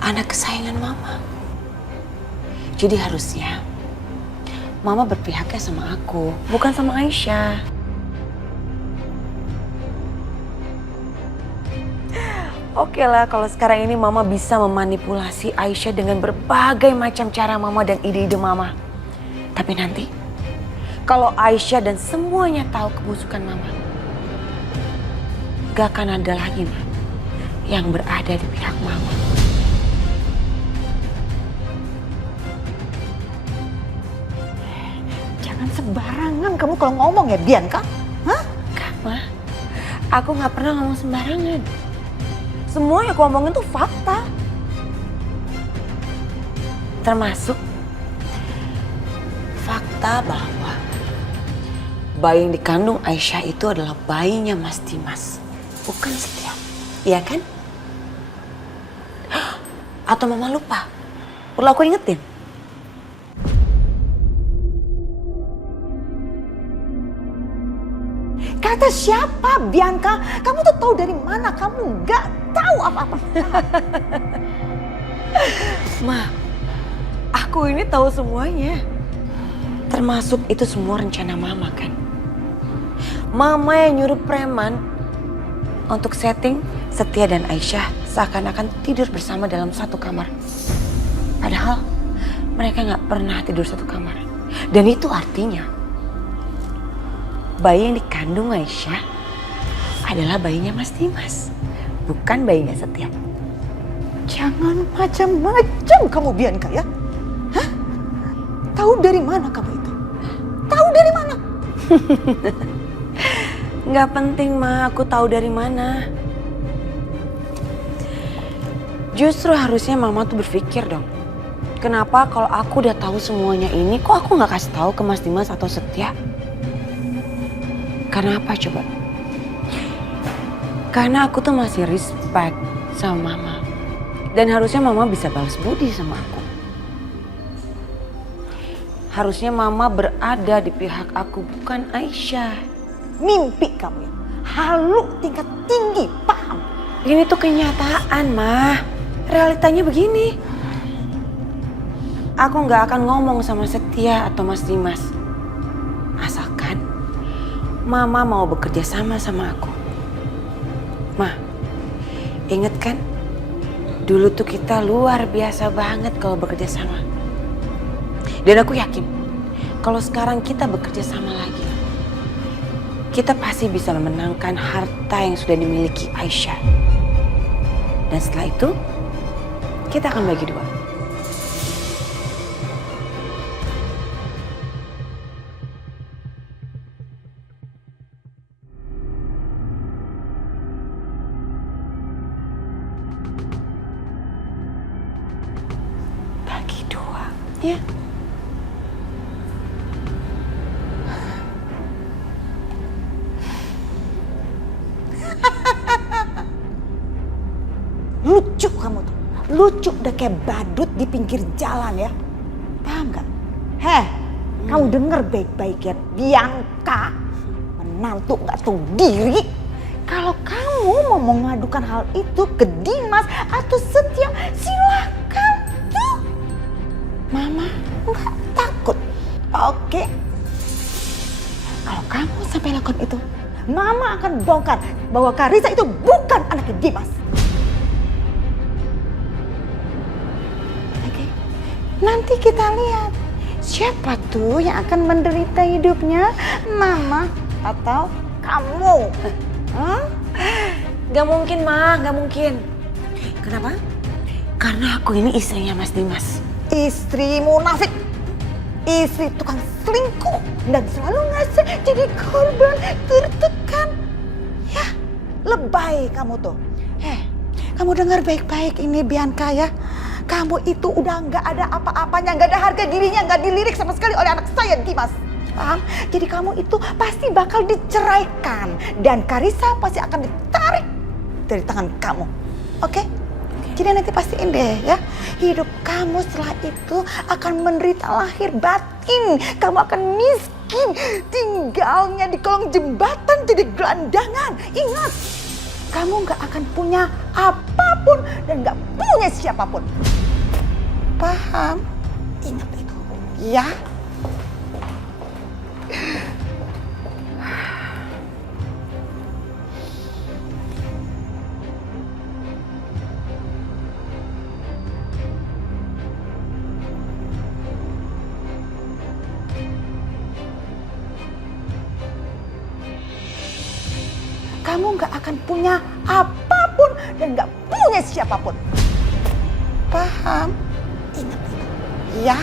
anak kesayangan Mama. Jadi harusnya Mama berpihaknya sama aku, bukan sama Aisyah. Oke lah, kalau sekarang ini Mama bisa memanipulasi Aisyah dengan berbagai macam cara Mama dan ide-ide Mama. Tapi nanti, kalau Aisyah dan semuanya tahu kebusukan Mama, gak akan ada lagi Ma yang berada di pihak Mama. Jangan sembarangan kamu kalau ngomong ya, Bianca. Hah? Gak, Ma. Aku gak pernah ngomong sembarangan. Semua yang aku ngomongin tuh fakta. Termasuk fakta bahwa bayi yang dikandung Aisyah itu adalah bayinya Mas Dimas, bukan Setia. Iya kan? Atau Mama lupa? Perlu aku ingetin? Kata siapa, Bianca? Kamu tuh tahu dari mana? Kamu nggak tahu apa-apa. Ma, aku ini tahu semuanya. Termasuk itu semua rencana Mama kan? Mama yang nyuruh preman untuk setting Setia dan Aisyah seakan-akan tidur bersama dalam satu kamar. Padahal mereka nggak pernah tidur satu kamar. Dan itu artinya bayi yang dikandung Aisyah adalah bayinya Mas Dimas, bukan bayinya Setia. Jangan macam-macam kamu, Bianca ya. Hah? Tahu dari mana kamu itu? Tahu dari mana? Nggak penting Ma, aku tahu dari mana. Justru harusnya Mama tuh berpikir dong. Kenapa kalau aku udah tahu semuanya ini, kok aku nggak kasih tahu ke Mas Dimas atau Setia? Karena apa coba? Karena aku tuh masih respect sama Mama. Dan harusnya Mama bisa balas budi sama aku. Harusnya Mama berada di pihak aku, bukan Aisyah. Mimpi kamu ya. Halu tingkat tinggi, paham? Ini tuh kenyataan, Ma. Realitanya begini. Aku nggak akan ngomong sama Setia atau Mas Dimas. Asalkan Mama mau bekerja sama aku. Ma, inget kan? Dulu tuh kita luar biasa banget kalau bekerja sama. Dan aku yakin kalau sekarang kita bekerja sama lagi, kita pasti bisa memenangkan harta yang sudah dimiliki Aisyah. Dan setelah itu, kita akan bagi dua. Ya. Lucu kamu tuh. Lucu udah kayak badut di pinggir jalan ya. Paham gak? Kamu denger baik-baik ya. Bianca, menantu gak tahu diri. Kalau kamu mau mengadukan hal itu ke Dimas atau Setia, silakan tuh. Mama nggak takut, oke? Kalau kamu sampai lakukan itu, Mama akan bongkar bahwa Karissa itu bukan anaknya Dimas. Oke? Nanti kita lihat siapa tuh yang akan menderita hidupnya, Mama atau kamu. Gak mungkin, Ma, gak mungkin. Kenapa? Karena aku ini istrinya Mas Dimas. Istri munafik, istri tukang selingkuh dan selalu ngasih jadi korban tertekan. Ya, lebay kamu tuh. Kamu dengar baik-baik ini Bianca ya. Kamu itu udah nggak ada apa-apanya, nggak ada harga dirinya, nggak dilirik sama sekali oleh anak saya Dimas. Paham? Jadi kamu itu pasti bakal diceraikan dan Karissa pasti akan ditarik dari tangan kamu. Oke? Jadi nanti pastiin deh ya, hidup kamu setelah itu akan menderita lahir batin. Kamu akan miskin, tinggalnya di kolong jembatan jadi gelandangan. Ingat, kamu gak akan punya apapun dan gak punya siapapun. Paham? Ingat itu, ya. Kamu gak akan punya apapun dan gak punya siapapun. Paham? Ingat itu, ya.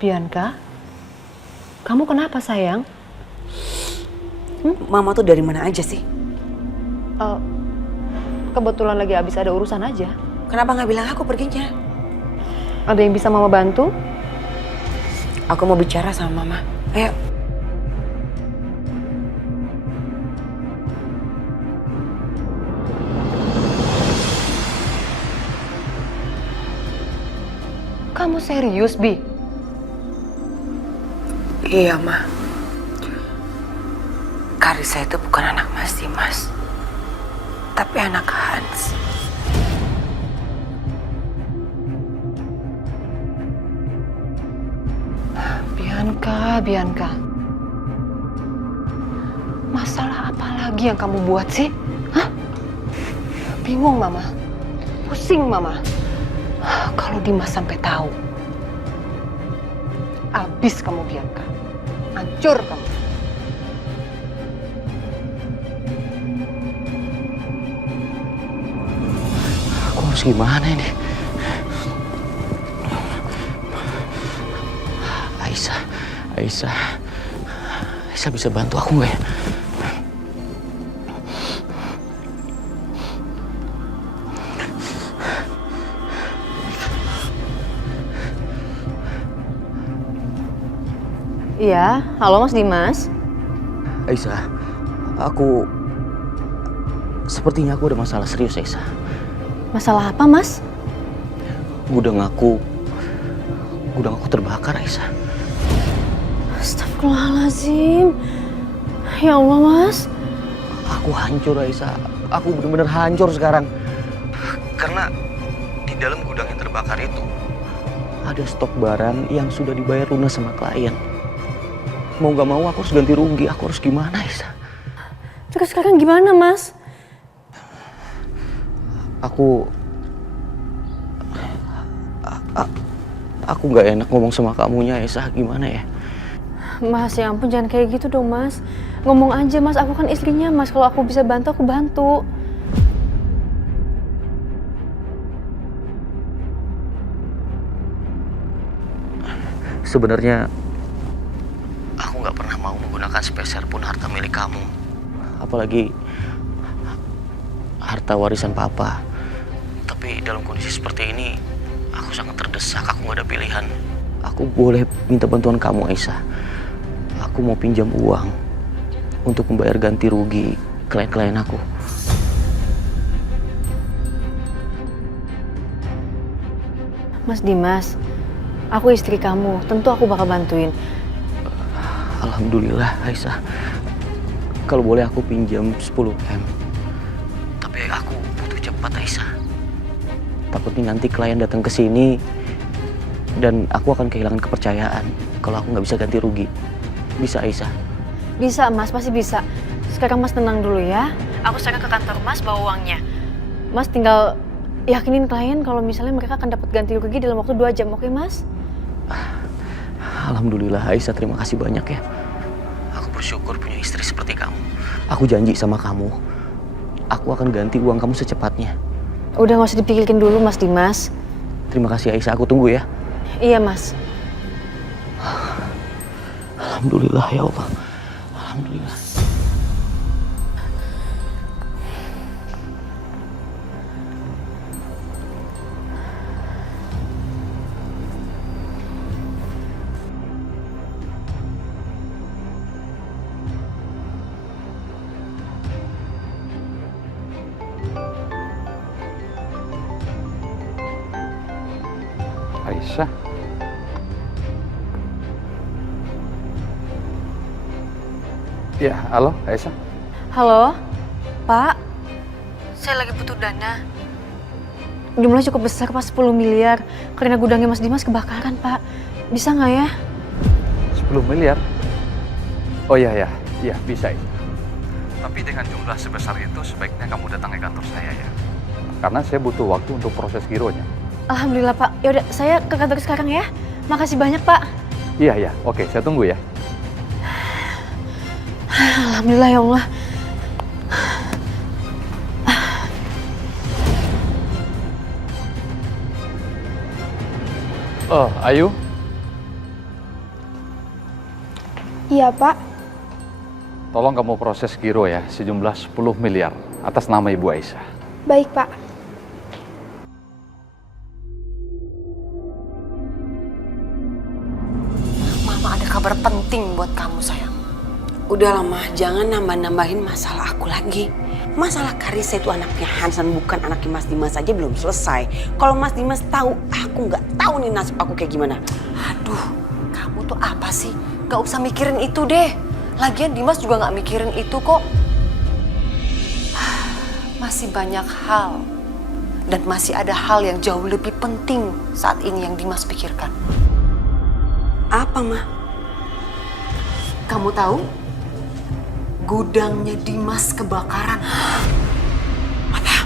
Bianca, kamu kenapa sayang? Mama tuh dari mana aja sih? Kebetulan lagi habis ada urusan aja. Kenapa nggak bilang aku perginya? Ada yang bisa Mama bantu? Aku mau bicara sama Mama. Ayo. Kamu serius, Bi? Iya, Ma. Karissa itu bukan anak Mas Dimas, tapi anak Hans. Bianca. Masalah apa lagi yang kamu buat sih? Hah? Bingung, Mama. Pusing, Mama. Kalau Dimas sampai tahu, abis kamu Bianca. Hancur kamu. Aku harus gimana ini? Aisyah bisa bantu aku nggak ya? Iya, halo Mas Dimas. Aisyah, sepertinya aku ada masalah serius, Aisyah. Masalah apa, Mas? Gudang aku terbakar, Aisyah. Astagfirullahaladzim. Ya Allah, Mas. Aku hancur, Aisyah. Aku benar-benar hancur sekarang. Karena di dalam gudang yang terbakar itu ada stok barang yang sudah dibayar lunas sama klien. Mau gak mau aku harus ganti rugi. Aku harus gimana, Aisyah? Terus sekarang gimana, Mas? Aku nggak enak ngomong sama kamunya, Aisyah. Gimana ya? Mas, ya ampun jangan kayak gitu dong Mas. Ngomong aja Mas, aku kan istrinya Mas. Kalau aku bisa bantu, aku bantu. Sebenarnya aku nggak pernah mau menggunakan sepeser pun harta milik kamu. Apalagi harta warisan papa. Tapi dalam kondisi seperti ini, aku sangat terdesak. Aku nggak ada pilihan. Aku boleh minta bantuan kamu, Aisyah. Aku mau pinjam uang untuk membayar ganti rugi klien-klien aku. Mas Dimas, aku istri kamu. Tentu aku bakal bantuin. Alhamdulillah, Aisyah. Kalau boleh aku pinjam 10M. Tapi aku butuh cepat, Aisyah. Takutnya nanti klien datang ke sini dan aku akan kehilangan kepercayaan kalau aku nggak bisa ganti rugi. Bisa, Aisyah? Bisa Mas, pasti bisa. Sekarang Mas tenang dulu ya. Aku sekarang ke kantor Mas bawa uangnya. Mas tinggal yakinin klien kalau misalnya mereka akan dapat ganti rugi dalam waktu 2 jam, oke Mas? Alhamdulillah, Aisyah, terima kasih banyak ya. Aku bersyukur punya istri seperti kamu. Aku janji sama kamu, aku akan ganti uang kamu secepatnya. Udah gak usah dipikirkan dulu Mas Dimas. Terima kasih, Aisyah, aku tunggu ya. Iya Mas. Alhamdulillah ya Allah. Alhamdulillah. Aisyah. Ya, halo Aisyah. Halo, Pak. Saya lagi butuh dana. Jumlahnya cukup besar, Pak, 10 miliar. Karena gudangnya Mas Dimas kebakaran, Pak. Bisa nggak ya? 10 miliar? Oh iya, bisa ya. Tapi dengan jumlah sebesar itu sebaiknya kamu datang ke kantor saya ya. Karena saya butuh waktu untuk proses gironya. Alhamdulillah, Pak. Yaudah, saya ke kantor sekarang ya. Makasih banyak, Pak. Iya, oke, saya tunggu ya. Alhamdulillah ya Allah. Oh, Ayu? Iya, Pak. Tolong kamu proses giro ya, sejumlah 10 miliar atas nama Ibu Aisyah. Baik, Pak. Mama ada kabar penting buat kamu, sayang. Udahlah, Mah, jangan nambah-nambahin masalah aku lagi. Masalah Karissa itu anaknya Hansan, bukan anaknya Mas Dimas aja belum selesai. Kalau Mas Dimas tahu, aku nggak tahu nih nasib aku kayak gimana. Aduh, kamu tuh apa sih? Gak usah mikirin itu deh. Lagian Dimas juga nggak mikirin itu kok. Masih banyak hal. Dan masih ada hal yang jauh lebih penting saat ini yang Dimas pikirkan. Apa, Mah? Kamu tahu? Gudangnya Dimas kebakaran. Apa?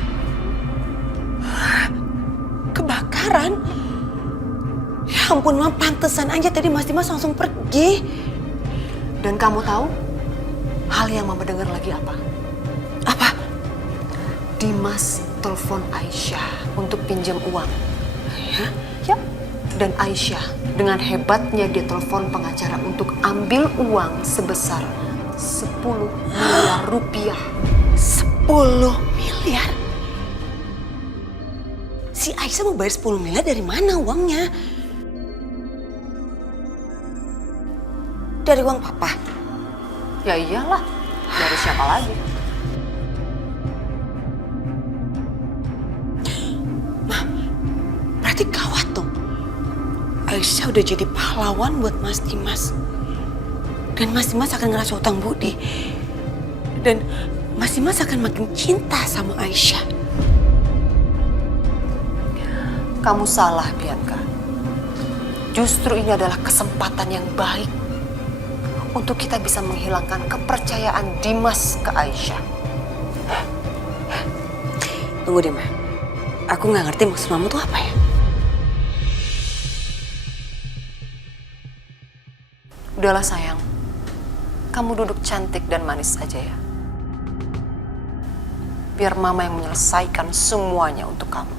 Kebakaran? Ya ampun, Mah, pantesan aja tadi Mas Dimas langsung pergi. Dan kamu tahu? Hal yang Mama dengar lagi apa? Apa? Dimas telepon Aisyah untuk pinjam uang. Ya. Dan Aisyah dengan hebatnya dia telepon pengacara untuk ambil uang sebesar 10 miliar rupiah. 10 miliar? Si Aisyah mau bayar 10 miliar dari mana uangnya? Dari uang papa? Ya iyalah, dari siapa lagi? Nah, berarti gawat dong. Aisyah udah jadi pahlawan buat Mas Dimas. Dan Mas Dimas akan ngerasa utang budi. Dan Mas Dimas akan makin cinta sama Aisyah. Kamu salah, Bianca. Justru ini adalah kesempatan yang baik untuk kita bisa menghilangkan kepercayaan Dimas ke Aisyah. Tunggu deh, Ma. Aku nggak ngerti maksud mama tuh apa ya. Udahlah sayang, kamu duduk cantik dan manis aja ya. Biar mama yang menyelesaikan semuanya untuk kamu.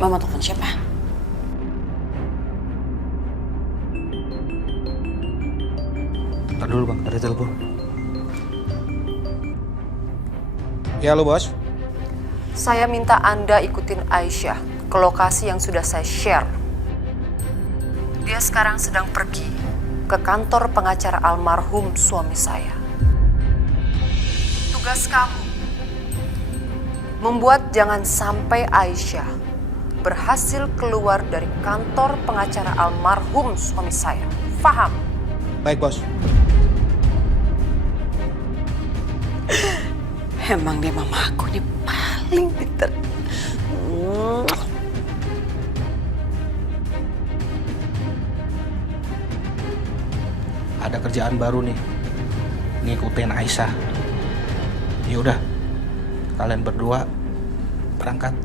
Mama telepon siapa? Ntar dulu bang, ada telepon. Ya halo bos. Saya minta Anda ikutin Aisyah ke lokasi yang sudah saya share. Dia sekarang sedang pergi ke kantor pengacara almarhum suami saya. Tugas kamu membuat jangan sampai Aisyah berhasil keluar dari kantor pengacara almarhum suami saya. Faham? Baik bos. Emang dia mama aku nih paling pinter. Ada kerjaan baru nih, ngikutin Aisyah. Ya udah, kalian berdua berangkat.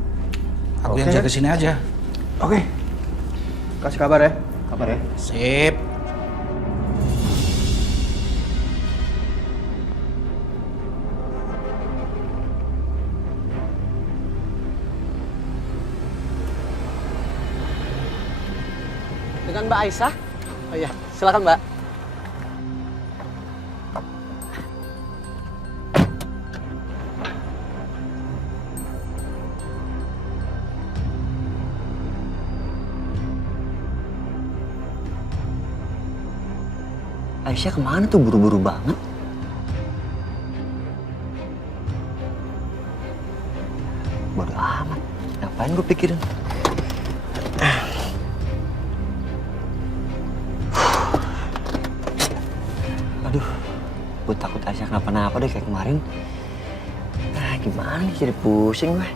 Aku yang jaga sini aja. Oke. Kasih kabar ya. Kabar ya. Sip. Dengan Mbak Aisyah? Oh iya, silakan Mbak. Aisyah kemana tuh buru-buru banget? Bodoh amat. Ngapain gue pikirin? Aduh, gue takut Aisyah kenapa-napa deh kayak kemarin. Nah, gimana nih jadi pusing gue.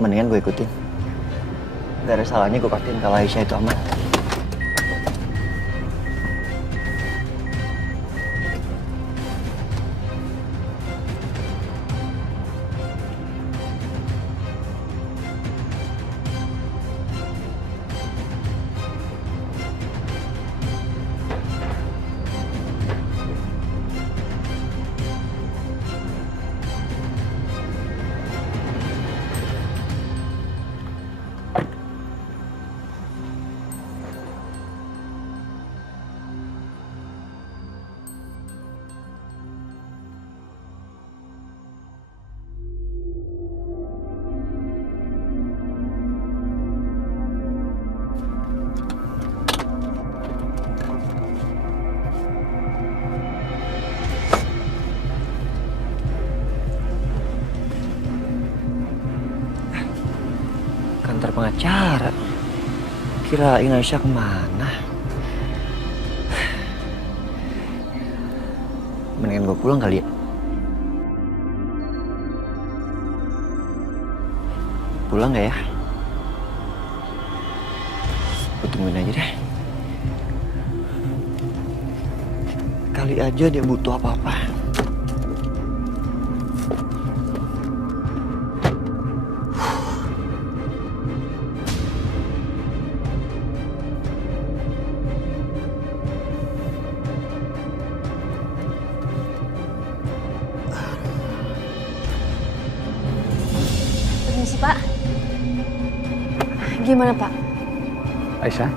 Mendingan gue ikutin. Gak ada salahnya gue pastiin kalau Aisyah itu aman. Kantor pengacara. Kirain Aisyah kemana? Mendingan gue pulang kali ya. Pulang gak ya? Gue tungguin aja deh. Kali aja dia butuh apa-apa. Permisi, Pak. Gimana, Pak? Aisyah?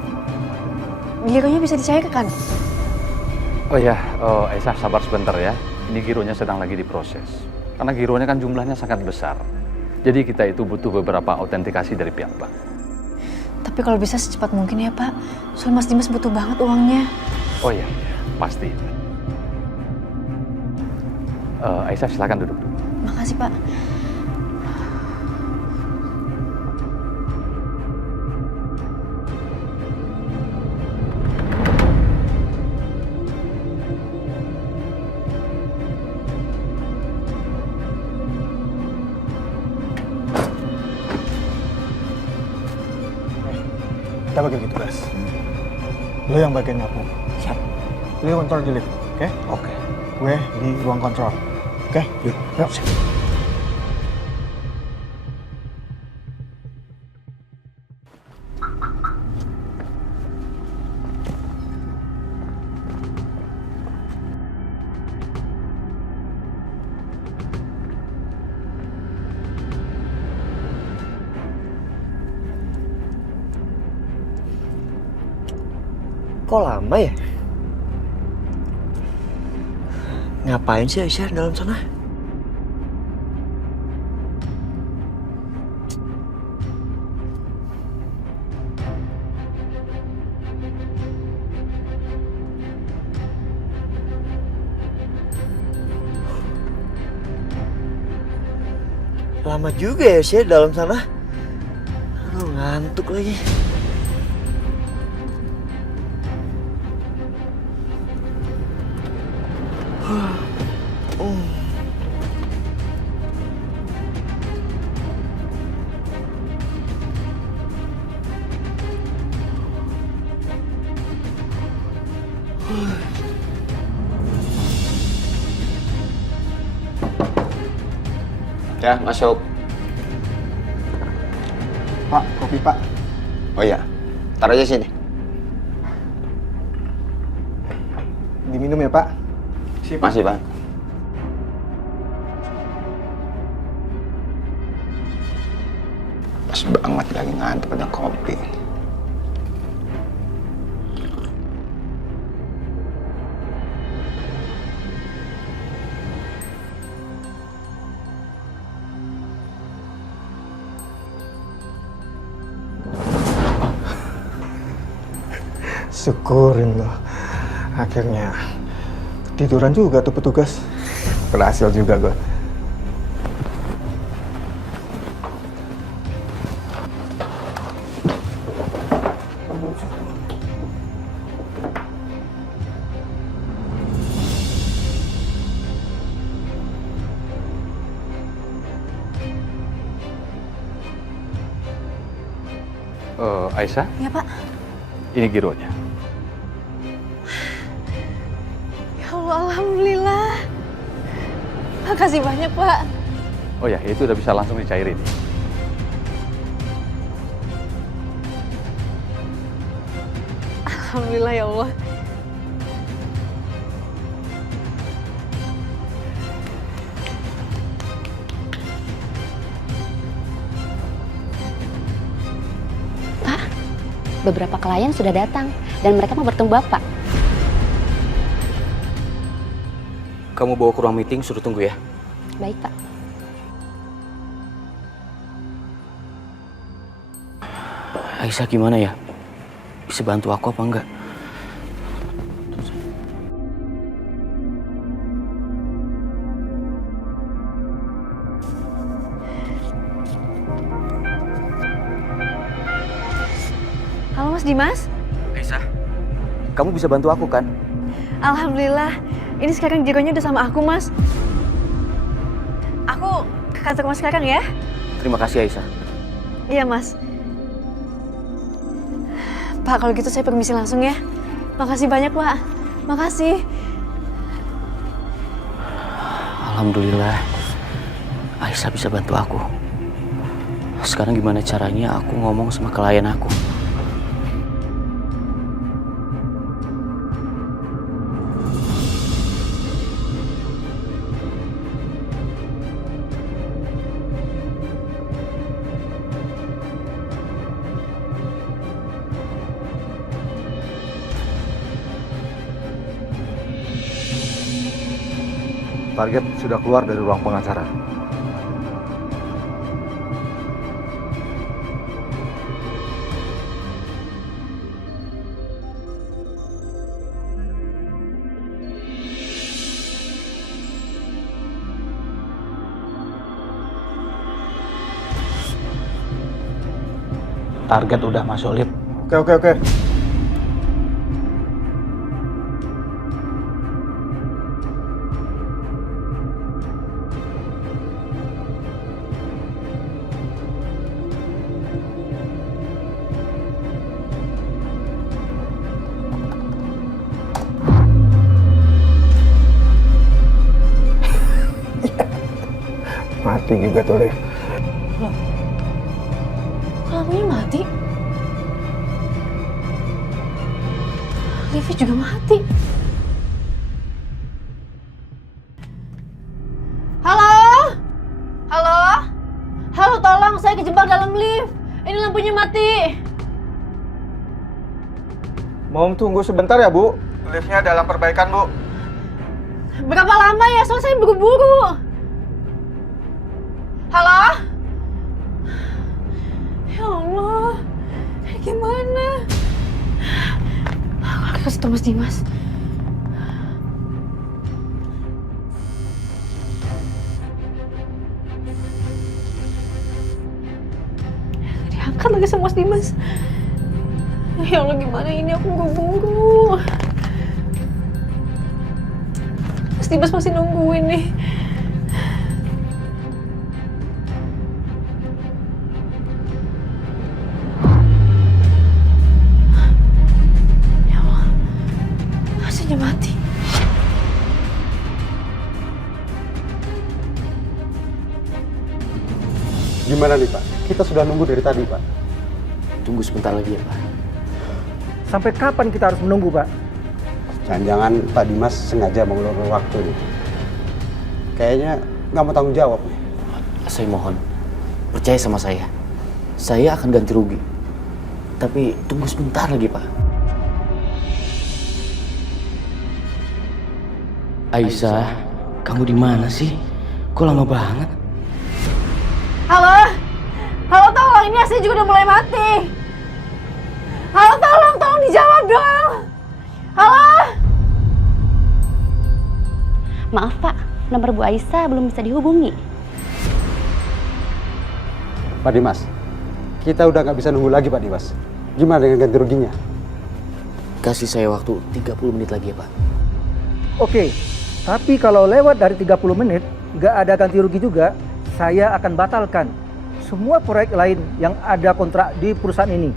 Gironya bisa dicairkan? Oh ya, Aisyah sabar sebentar ya. Ini gironya sedang lagi diproses. Karena gironya kan jumlahnya sangat besar. Jadi kita itu butuh beberapa autentikasi dari pihak bank. Tapi kalau bisa secepat mungkin ya, Pak. Soalnya Mas Dimas butuh banget uangnya. Oh iya, pasti. Aisyah silakan duduk dulu. Makasih, Pak. Kita bagi tugas. Lo yang bagian nyapu. Siap. Lo yang kontrol di lift, oke? Oke. Gue di ruang kontrol. Oke? Yuk. Siap. Kok lama ya? Ngapain sih Aisyah dalam sana? Lama juga ya Aisyah dalam sana. Aduh, ngantuk lagi. Ya, masuk. Pak, kopi Pak. Oh iya, taruh aja sini. Diminum ya Pak. Masih, Pak. Pas banget lagi ngantuk ada kopi. Syukurin loh. Akhirnya tiduran juga tuh petugas. Berhasil juga gue. Aisyah, Ya Pak. ini gironya. Ya Allah, alhamdulillah. Makasih banyak Pak. Oh ya, itu udah bisa langsung dicairin. Alhamdulillah ya Allah. Beberapa klien sudah datang dan mereka mau bertemu Bapak. Kamu bawa ke ruang meeting, suruh tunggu ya. Baik, Pak. Aisyah gimana ya? Bisa bantu aku apa enggak? Halo Mas Dimas. Aisyah, kamu bisa bantu aku kan? Alhamdulillah. Ini sekarang gironya udah sama aku Mas. Aku ke kantor Mas sekarang ya. Terima kasih Aisyah. Iya Mas. Pak, kalau gitu saya permisi langsung ya. Makasih banyak Pak. Makasih. Alhamdulillah, Aisyah bisa bantu aku. Sekarang gimana caranya aku ngomong sama klien aku? Target sudah keluar dari ruang pengacara. Target udah masuk lift. Oke. mati juga tuh, Liv. Loh, kok lampunya mati? Livi juga mati. Halo? Halo? Halo, tolong, saya kejebak dalam lift. Ini lampunya mati. Mau tunggu sebentar ya, Bu? Liftnya dalam perbaikan, Bu. Berapa lama ya? Soalnya saya buru-buru. Halo? Ya Allah, gimana? Aku kasih tau Mas Dimas. Diangkat lagi sama Mas Dimas. Ya Allah, gimana ini, aku buru-buru. Mas Dimas masih nungguin nih. Ya Allah, AC-nya mati. Gimana nih, Pak? Kita sudah nunggu dari tadi, Pak. Tunggu sebentar lagi ya, Pak. Sampai kapan kita harus menunggu, Pak? Jangan-jangan Pak Dimas sengaja mengulur waktu nih. Kayaknya nggak mau tanggung jawab nih. Saya mohon, percaya sama saya. Saya akan ganti rugi. Tapi tunggu sebentar lagi, Pak. Aisyah, kamu di mana sih? Kok lama banget? Halo? Halo, tolong, ini AC juga udah mulai mati. Halo, tolong dijawab dong. Halo? Maaf Pak, nomor Bu Aisyah belum bisa dihubungi. Pak Dimas, kita udah nggak bisa nunggu lagi, Pak Dimas. Gimana dengan ganti ruginya? Kasih saya waktu 30 menit lagi ya, Pak. Oke, tapi kalau lewat dari 30 menit, nggak ada ganti rugi juga, saya akan batalkan semua proyek lain yang ada kontrak di perusahaan ini.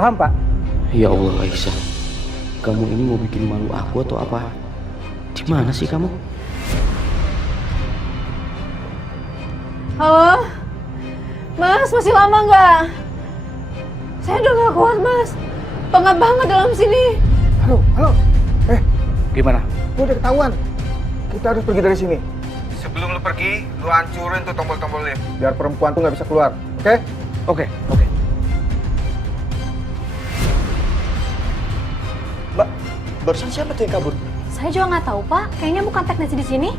Paham, Pak? Ya Allah, Aisyah. Kamu ini mau bikin malu aku atau apa? Di mana sih kamu? Halo? Mas, masih lama nggak? Saya udah nggak kuat, Mas. Pengap banget dalam sini. Halo. Gimana? Lu udah ketahuan. Kita harus pergi dari sini. Sebelum lu pergi, lu hancurin tuh tombol-tombol lift. Biar perempuan tuh nggak bisa keluar. Oke? Oke. Mbak, barusan siapa tuh yang kabur? Saya juga nggak tahu, Pak. Kayaknya bukan teknisi di sini.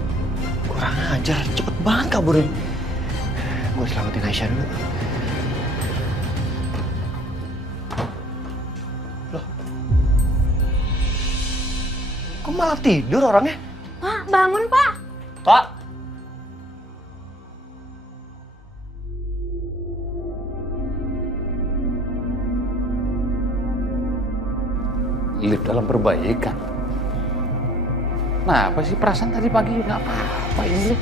Kurang ajar, cepet banget kaburin. Gue selamatin Aisyah dulu. Loh, kok malah tidur orangnya? Pak, bangun, Pak. Pak! Lift dalam perbaikan. Nah, apa sih perasaan tadi pagi nggak apa-apa ini lift?